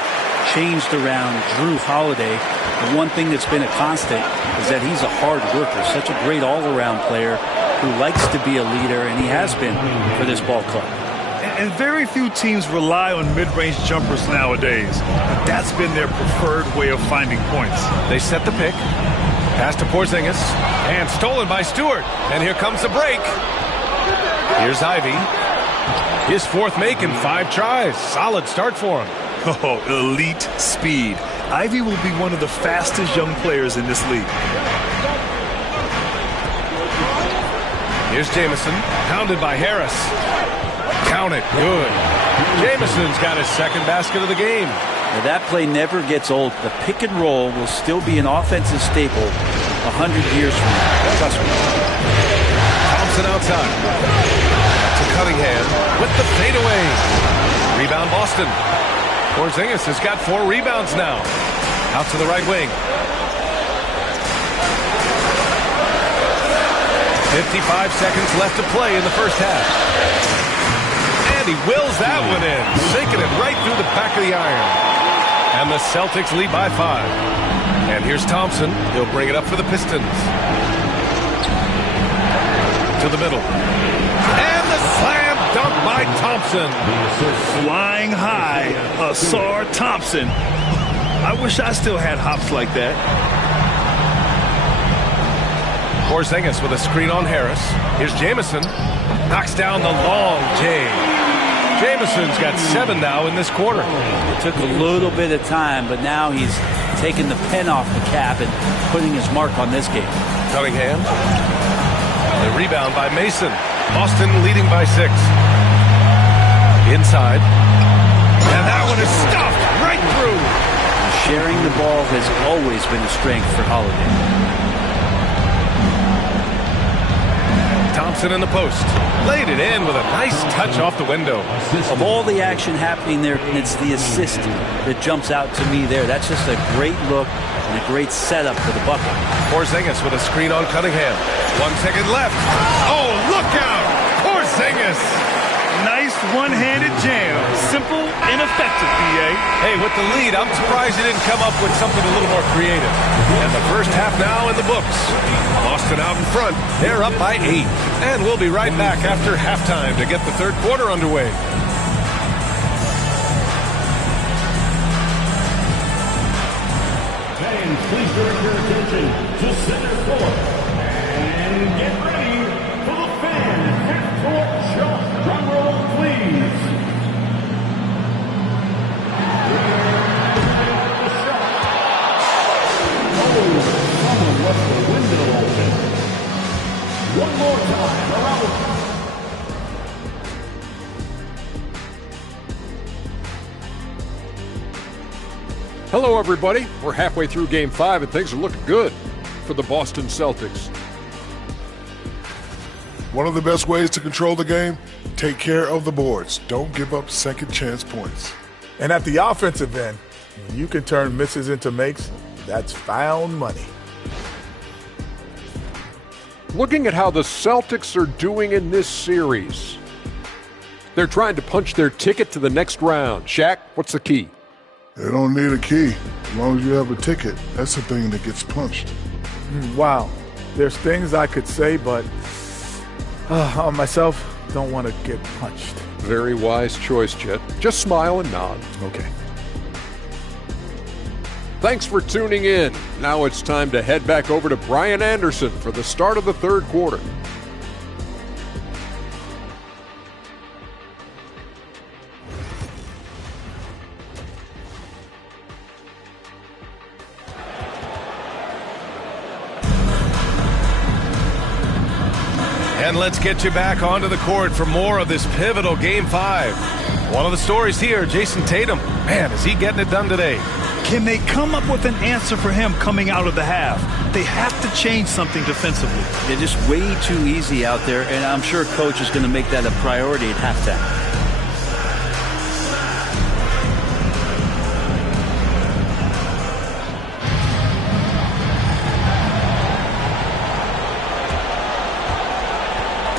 changed around Drew Holiday. The one thing that's been a constant is that he's a hard worker, such a great all-around player who likes to be a leader, and he has been for this ball club. And very few teams rely on mid-range jumpers nowadays. But that's been their preferred way of finding points. They set the pick. Pass to Porzingis. And stolen by Stewart. And here comes the break. Here's Ivy. His fourth make in 5 tries. Solid start for him. Oh, elite speed. Ivy will be one of the fastest young players in this league. Here's Jamison, pounded by Harris. Count it, good. Jamison's got his second basket of the game. Now that play never gets old. The pick and roll will still be an offensive staple 100 years from now. Trust me. Thompson outside. To Cunningham with the fadeaway. Rebound Boston. Porzingis has got 4 rebounds now. Out to the right wing. 55 seconds left to play in the first half. And he wills that one in, sinking it right through the back of the iron. And the Celtics lead by 5. And here's Thompson. He'll bring it up for the Pistons. To the middle. And the slam dunk by Thompson. Flying high, Asar Thompson. I wish I still had hops like that. Porzingis with a screen on Harris. Here's Jamison. Knocks down the long J. Jamison's got 7 now in this quarter. It took a little bit of time, but now he's taking the pen off the cap and putting his mark on this game. Cunningham. The rebound by Mason. Boston leading by 6. Inside. And that one is stuffed right through. Sharing the ball has always been a strength for Holiday. Thompson in the post. Laid it in with a nice touch off the window. Of all the action happening there, it's the assist that jumps out to me there. That's just a great look, and a great setup for the bucket. Porzingis with a screen on Cunningham. 1 second left. Oh, look out! Porzingis! Nice one-handed jam. Simple and effective, B.A. Hey, with the lead, I'm surprised he didn't come up with something a little more creative. And the first half now in the books. Boston out in front. They're up by 8. And we'll be right back after halftime to get the third quarter underway. Fans, please direct your attention to center court. And get ready for the fan half-court shot. Drum roll, please. The shot. Oh, someone left the window open. One more time around. Hello, everybody. We're halfway through Game 5, and things are looking good for the Boston Celtics. One of the best ways to control the game, take care of the boards. Don't give up second chance points. And at the offensive end, when you can turn misses into makes, that's found money. Looking at how the Celtics are doing in this series, they're trying to punch their ticket to the next round. Shaq, what's the key? They don't need a key. As long as you have a ticket, that's the thing that gets punched. Wow. There's things I could say, but on myself, don't want to get punched. Very wise choice, Chet. Just smile and nod. Okay. Thanks for tuning in. Now it's time to head back over to Brian Anderson for the start of the third quarter. And let's get you back onto the court for more of this pivotal Game 5. One of the stories here, Jason Tatum. Man, is he getting it done today? Can they come up with an answer for him coming out of the half? They have to change something defensively. They're just way too easy out there, and I'm sure Coach is going to make that a priority at halftime.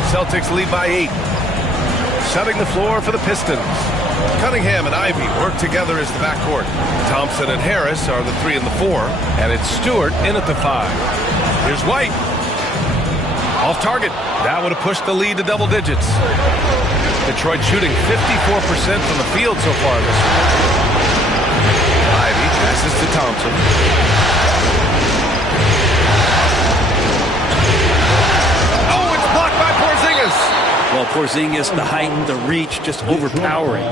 Celtics lead by 8. Shutting the floor for the Pistons. Cunningham and Ivy work together as the backcourt. Thompson and Harris are the 3 and the 4. And it's Stewart in at the 5. Here's White. Off target. That would have pushed the lead to double digits. Detroit shooting 54% from the field so far this year. Ivy passes to Thompson. Well, Porzingis, the height, the reach, just overpowering.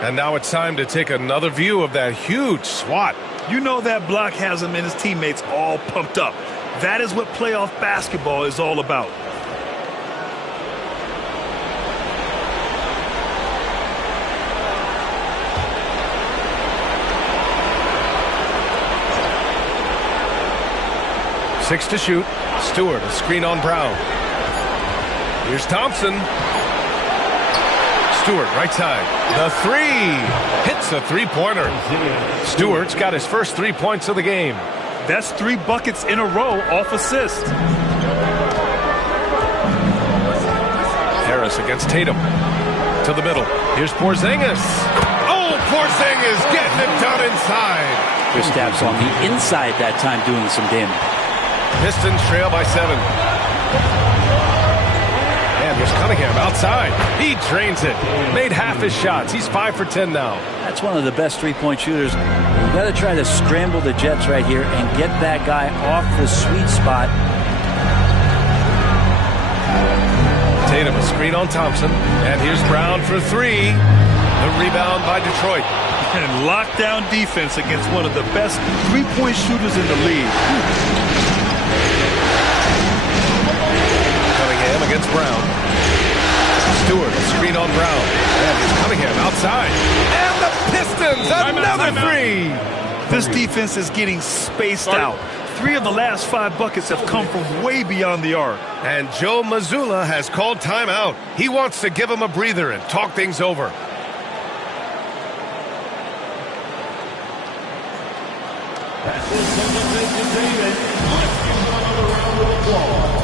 And now it's time to take another view of that huge swat. You know that block has him and his teammates all pumped up. That is what playoff basketball is all about. Six to shoot. Stewart, a screen on Brown. Here's Thompson. Stewart, right side. The 3. Hits a three-pointer. Stewart's got his first 3 points of the game. That's 3 buckets in a row off assist. Harris against Tatum. To the middle. Here's Porzingis. Oh, Porzingis getting it done inside. Kristaps on the inside that time doing some damage. Pistons trail by 7. And here's Cunningham outside. He drains it. Made half his shots. He's 5 for 10 now. That's one of the best three-point shooters. You've got to try to scramble the Jets right here and get that guy off the sweet spot. Tatum, a screen on Thompson. And here's Brown for 3. The rebound by Detroit. And lockdown defense against one of the best three-point shooters in the league. Cunningham against Brown. Stewart, a screen on Brown. And here's Cunningham outside. And the Pistons, another 3. This defense is getting spaced out. 3 of the last 5 buckets have come from way beyond the arc. And Joe Mazzulla has called timeout. He wants to give him a breather and talk things over. That's the Celtics entertainment. Let's give them another round of applause.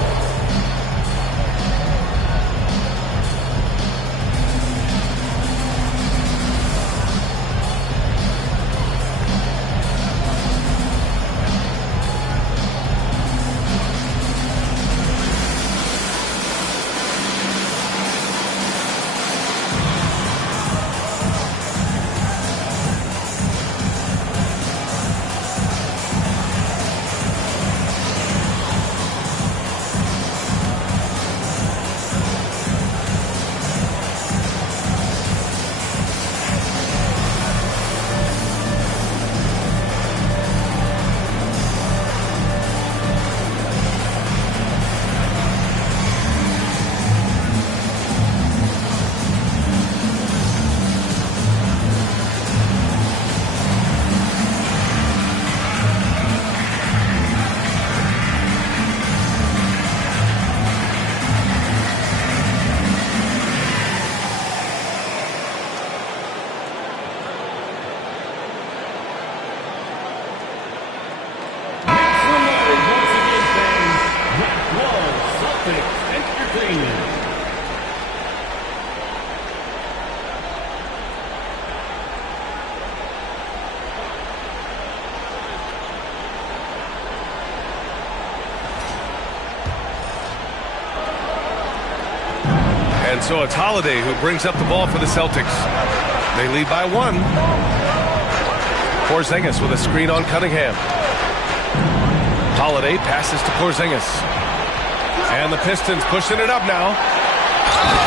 And so it's Holiday who brings up the ball for the Celtics. They lead by 1. Porzingis with a screen on Cunningham. Holiday passes to Porzingis. And the Pistons pushing it up now.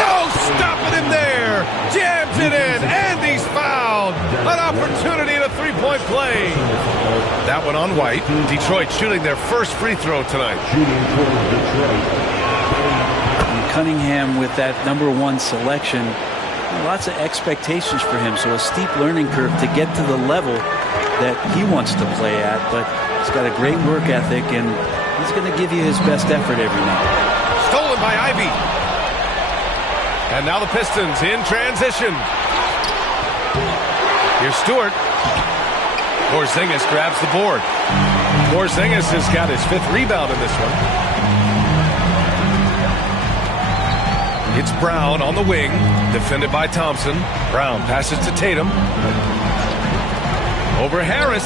No, stopping him there. Jams it in, and he's fouled. An opportunity to three-point play. That one on White. Detroit shooting their first free throw tonight. Cunningham with that #1 selection, lots of expectations for him, so a steep learning curve to get to the level that he wants to play at, but he's got a great work ethic and he's going to give you his best effort every night. Stolen by Ivy. And now the Pistons in transition. Here's Stewart. Porzingis grabs the board. Porzingis has got his 5th rebound in this one. It's Brown on the wing, defended by Thompson. Brown passes to Tatum. Over Harris.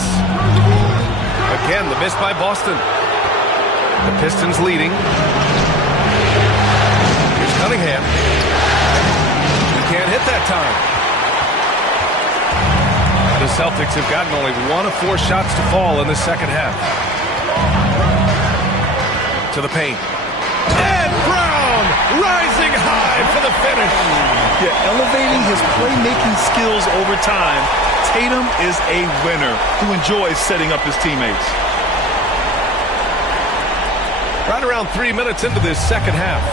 Again, the miss by Boston. The Pistons leading. Here's Cunningham. He can't hit that time. The Celtics have gotten only 1 of 4 shots to fall in the second half. To the paint. And Brown rising high for the finish. Yeah, elevating his playmaking skills over time. Tatum is a winner who enjoys setting up his teammates. Right around 3 minutes into this second half.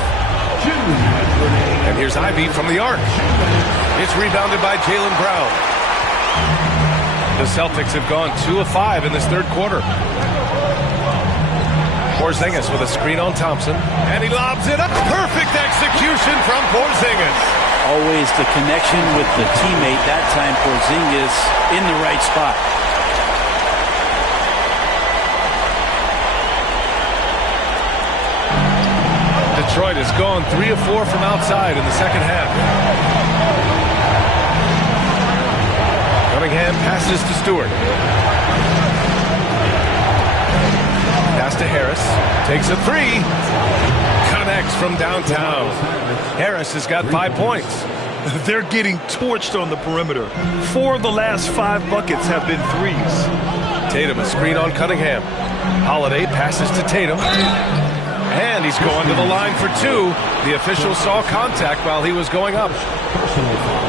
And here's Ivy from the arc. It's rebounded by Jaylen Brown. The Celtics have gone 2 of 5 in this third quarter. Porzingis with a screen on Thompson. And he lobs it up. Perfect execution from Porzingis. Always the connection with the teammate. That time Porzingis in the right spot. Detroit has gone 3 of 4 from outside in the second half. Cunningham passes to Stewart. Pass to Harris. Takes a 3. Connects from downtown. Harris has got 5 points. They're getting torched on the perimeter. 4 of the last 5 buckets have been threes. Tatum, a screen on Cunningham. Holiday passes to Tatum. And he's going to the line for 2. The official saw contact while he was going up.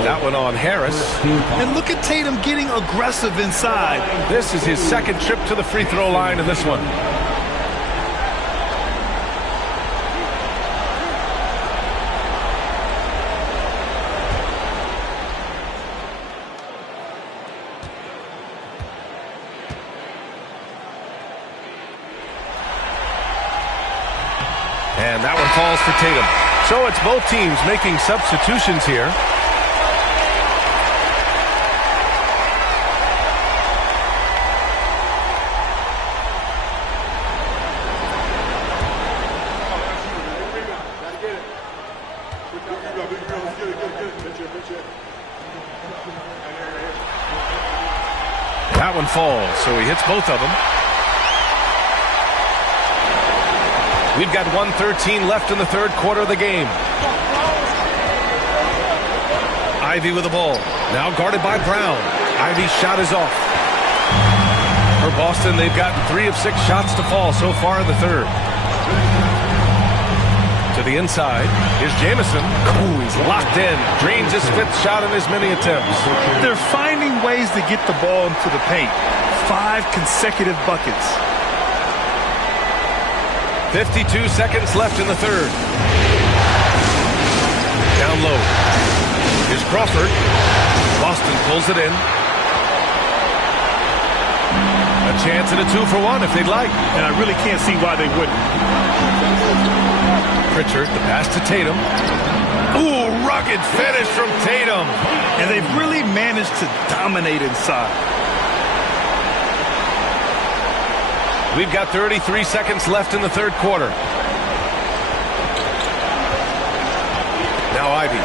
That one on Harris. And look at Tatum getting aggressive inside. This is his second trip to the free throw line in this one. And that one falls for Tatum. So it's both teams making substitutions here. That one falls, so he hits both of them. We've got 1:13 left in the third quarter of the game. Ivy with the ball. Now guarded by Brown. Ivy's shot is off. For Boston, they've gotten 3 of 6 shots to fall so far in the third. To the inside. Here's Jamison. Ooh, he's locked in. Drains his 5th shot in as many attempts. They're finding ways to get the ball into the paint. 5 consecutive buckets. 52 seconds left in the third. Down low. Here's Crawford. Boston pulls it in. A chance at a 2-for-1 if they'd like. And I really can't see why they wouldn't. Pritchard, the pass to Tatum. Ooh, rugged finish from Tatum. And they've really managed to dominate inside. We've got 33 seconds left in the third quarter. Now Ivy.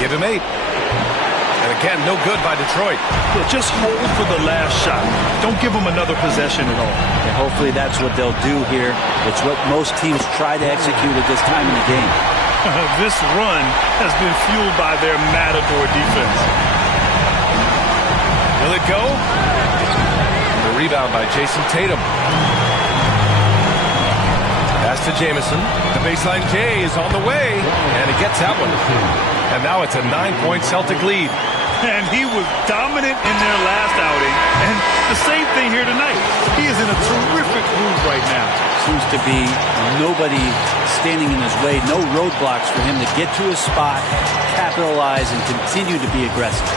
Give him 8. And again, no good by Detroit. Yeah, just hold for the last shot. Don't give them another possession at all. And hopefully that's what they'll do here. It's what most teams try to execute at this time in the game. This run has been fueled by their Matador defense. Will it go? The rebound by Jason Tatum. Pass to Jamison. The baseline J is on the way. And he gets that one. And now it's a 9-point Celtic lead. And he was dominant in their last outing. And the same thing here tonight. He is in a terrific groove right now. Seems to be nobody standing in his way. No roadblocks for him to get to his spot, capitalize, and continue to be aggressive.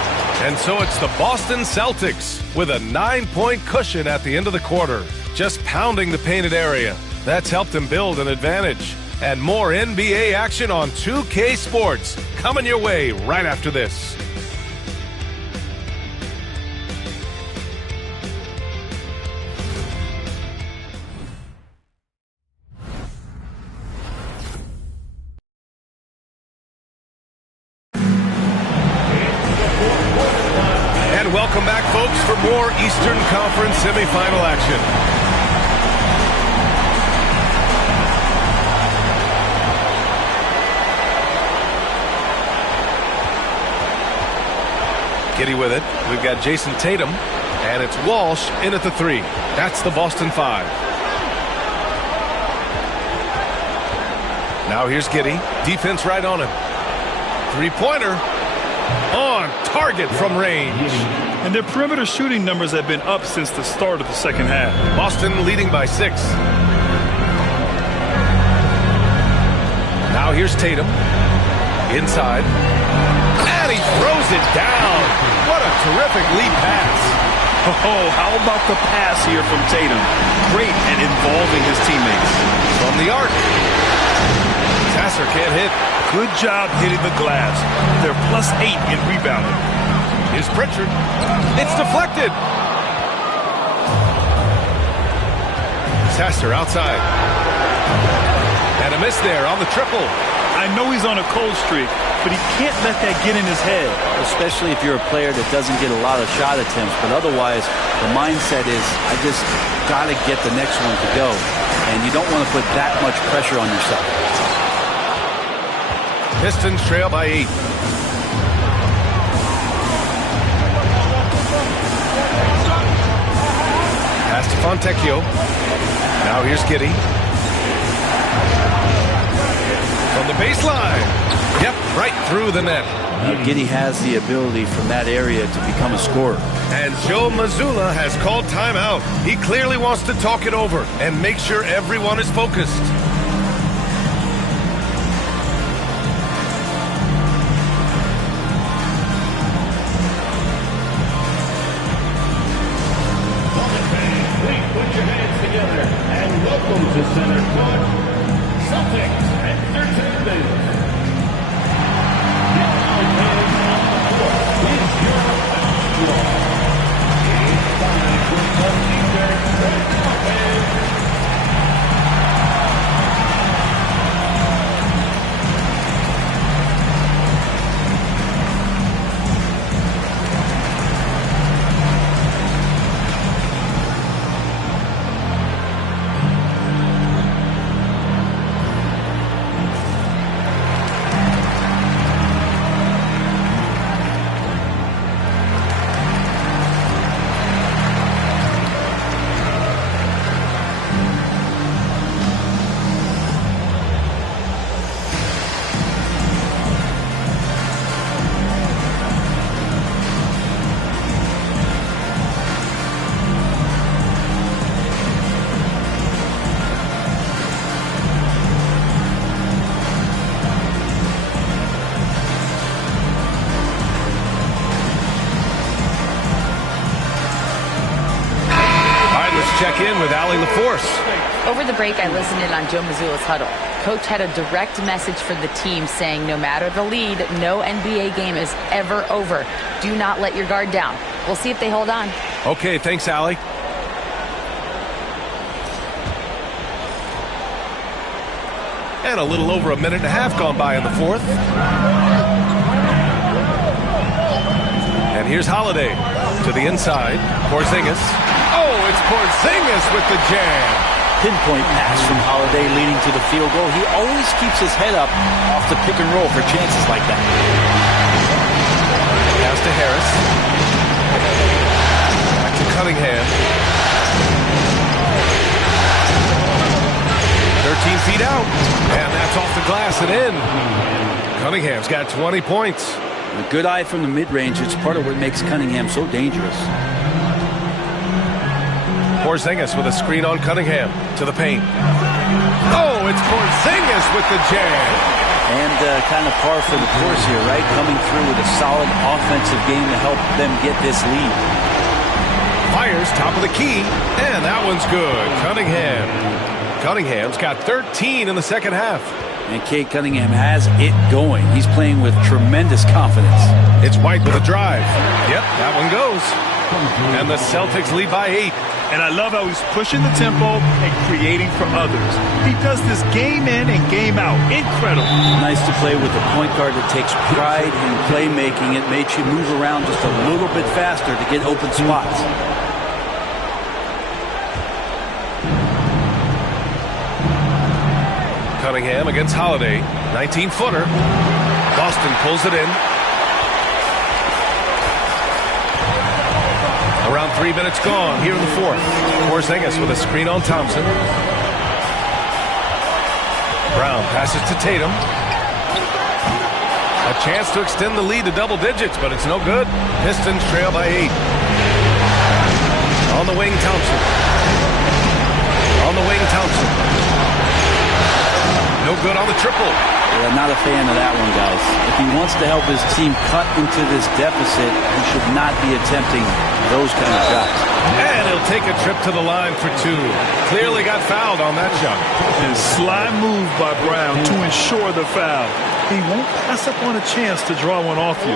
And so it's the Boston Celtics with a 9-point cushion at the end of the quarter. Just pounding the painted area. That's helped them build an advantage. And more NBA action on 2K Sports coming your way right after this. And welcome back, folks, for more Eastern Conference semifinal action. Giddy with it. We've got Jason Tatum, and it's Walsh in at the 3. That's the Boston 5. Now here's Giddy. Defense right on him. 3-pointer. On target from range. And their perimeter shooting numbers have been up since the start of the second half. Boston leading by 6. Now here's Tatum. Inside. And he throws it down. What a terrific lead pass. Oh, how about the pass here from Tatum? Great at involving his teammates. From the arc. Sasser can't hit. Good job hitting the glass. They're +8 in rebounding. Here's Pritchard. It's deflected. Sasser outside. And a miss there on the triple. I know he's on a cold streak, but he can't let that get in his head. Especially if you're a player that doesn't get a lot of shot attempts, but otherwise the mindset is, I just got to get the next one to go. And you don't want to put that much pressure on yourself. Pistons trail by 8. Pass to Fontecchio. Now here's Giddy. From the baseline. Yep, right through the net. Giddy has the ability from that area to become a scorer. And Joe Mazzulla has called timeout. He clearly wants to talk it over and make sure everyone is focused. Put your hands together and welcome to center court, Celtics Entertainment. Now playing on the court is your astro. Inside with the leader, Red Carpet. check in with Allie LaForce. Over the break, I listened in on Joe Mazzulla's huddle. Coach had a direct message for the team saying no matter the lead, no NBA game is ever over. Do not let your guard down. We'll see if they hold on. Okay, thanks, Allie. And a little over a minute and a half gone by in the fourth. And here's Holiday to the inside. Porzingis. Oh, it's Porzingis with the jam. Pinpoint pass from Holiday leading to the field goal. He always keeps his head up off the pick and roll for chances like that. Pass to Harris. Back to Cunningham. 13 feet out. And that's off the glass and in. Cunningham's got 20 points. A good eye from the mid-range. It's part of what makes Cunningham so dangerous. Porzingis with a screen on Cunningham to the paint. Oh, it's Porzingis with the jam. And kind of par for the course here, right? Coming through with a solid offensive game to help them get this lead. Fires top of the key, and that one's good. Cunningham's got 13 in the second half. And Cade Cunningham has it going. He's playing with tremendous confidence. It's White with a drive. Yep, that one goes. And the Celtics lead by 8. And I love how he's pushing the tempo and creating for others. He does this game in and game out. Incredible. Nice to play with a point guard that takes pride in playmaking. It makes you move around just a little bit faster to get open spots. Cunningham against Holiday. 19-footer. Boston pulls it in. Around 3 minutes gone here in the fourth. Porzingis with a screen on Thompson. Brown passes to Tatum. A chance to extend the lead to double digits, but it's no good. Pistons trail by 8. On the wing, Thompson. No good on the triple. Yeah, not a fan of that one, guys. If he wants to help his team cut into this deficit, he should not be attempting those kind of shots. And he'll take a trip to the line for 2. Clearly got fouled on that shot. And sly move by Brown to ensure the foul. He won't pass up on a chance to draw one off you.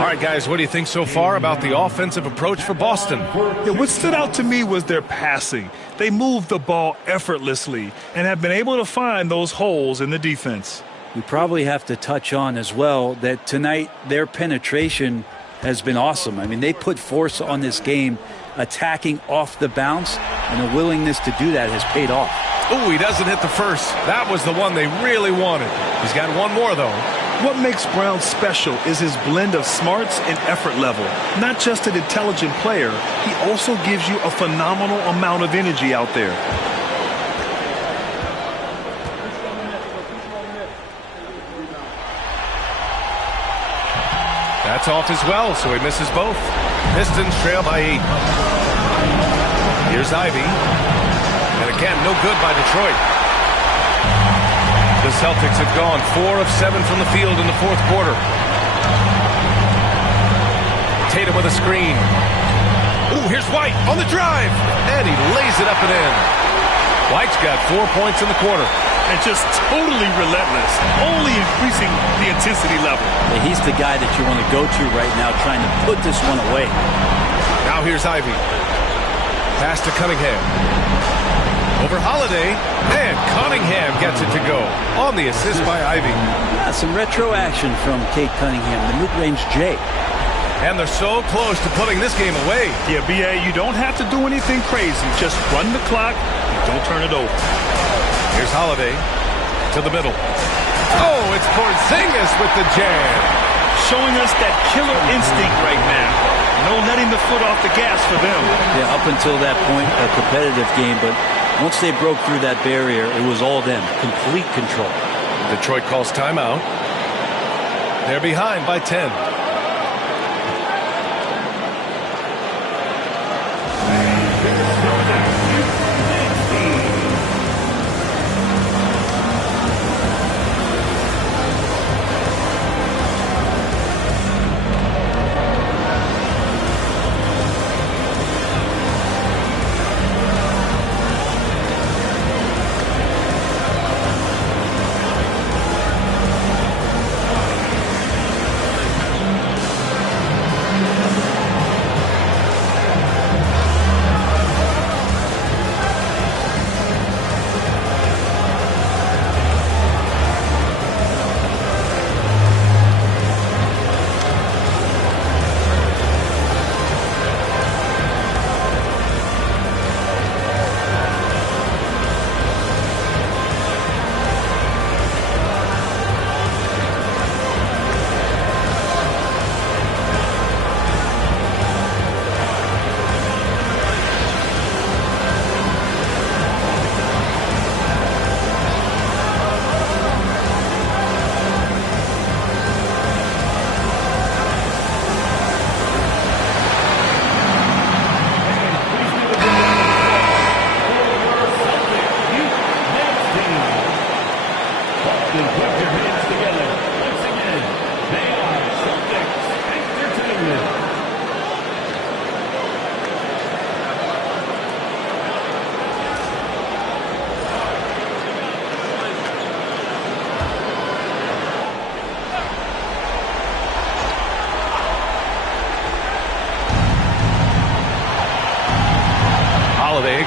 All right, guys, what do you think so far about the offensive approach for Boston? Yeah, what stood out to me was their passing. They moved the ball effortlessly and have been able to find those holes in the defense. We probably have to touch on as well that tonight their penetration has been awesome. I mean, they put force on this game, attacking off the bounce, and the willingness to do that has paid off. Oh, he doesn't hit the first. That was the one they really wanted. He's got one more, though. What makes Brown special is his blend of smarts and effort level. Not just an intelligent player, he also gives you a phenomenal amount of energy out there. That's off as well, so he misses both. Pistons trail by 8. Here's Ivy. And again, no good by Detroit. The Celtics have gone 4 of 7 from the field in the fourth quarter. Tatum with a screen. Ooh, here's White on the drive. And he lays it up and in. White's got 4 points in the quarter. And just totally relentless, only increasing the intensity level. Yeah, he's the guy that you want to go to right now, trying to put this one away. Now here's Ivy. Pass to Cunningham. Over Holiday, and Cunningham gets it to go on the assist by Ivy. Yeah, some retro action from Cade Cunningham, the mid-range J. And they're so close to putting this game away. Yeah, B.A., you don't have to do anything crazy. Just run the clock and don't turn it over. Here's Holiday to the middle. Oh, it's Porzingis with the jam. Showing us that killer instinct right now. No letting the foot off the gas for them. Yeah, up until that point, a competitive game, but once they broke through that barrier, it was all them. Complete control. Detroit calls timeout. They're behind by 10. Martin.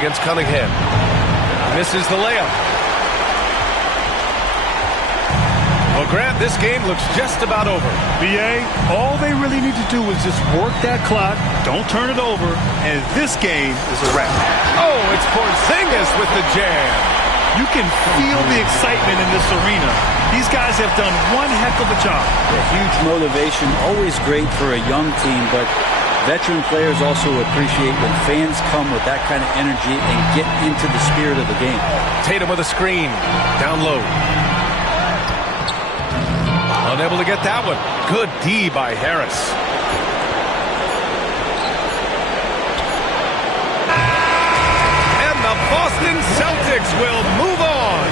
Against Cunningham. Misses the layup. Well, Grant, this game looks just about over. BA, all they really need to do is just work that clock, don't turn it over, and this game is a wrap. Oh, it's Porzingis with the jam. You can feel the excitement in this arena. These guys have done one heck of a job. A huge motivation, always great for a young team, but veteran players also appreciate when fans come with that kind of energy and get into the spirit of the game. Tatum with a screen. Down low. Unable to get that one. Good D by Harris. And the Boston Celtics will move on.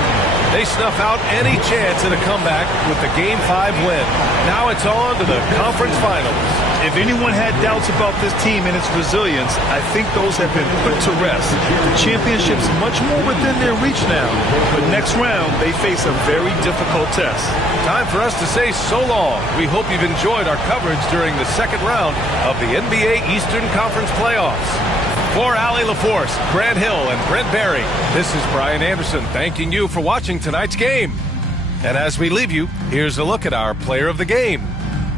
They snuff out any chance at a comeback with the Game 5 win. Now it's on to the conference finals. If anyone had doubts about this team and its resilience, I think those have been put to rest. The championship's much more within their reach now. But next round, they face a very difficult test. Time for us to say so long. We hope you've enjoyed our coverage during the second round of the NBA Eastern Conference playoffs. For Allie LaForce, Grant Hill, and Brent Barry, this is Brian Anderson thanking you for watching tonight's game. And as we leave you, here's a look at our player of the game,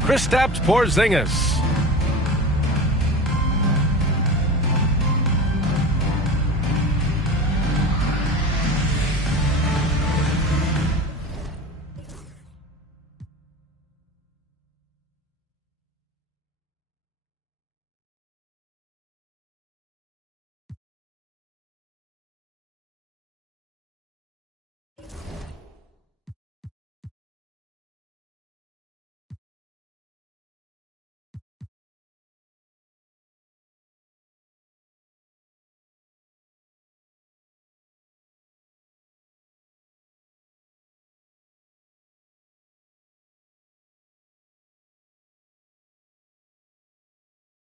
Kristaps Porzingis.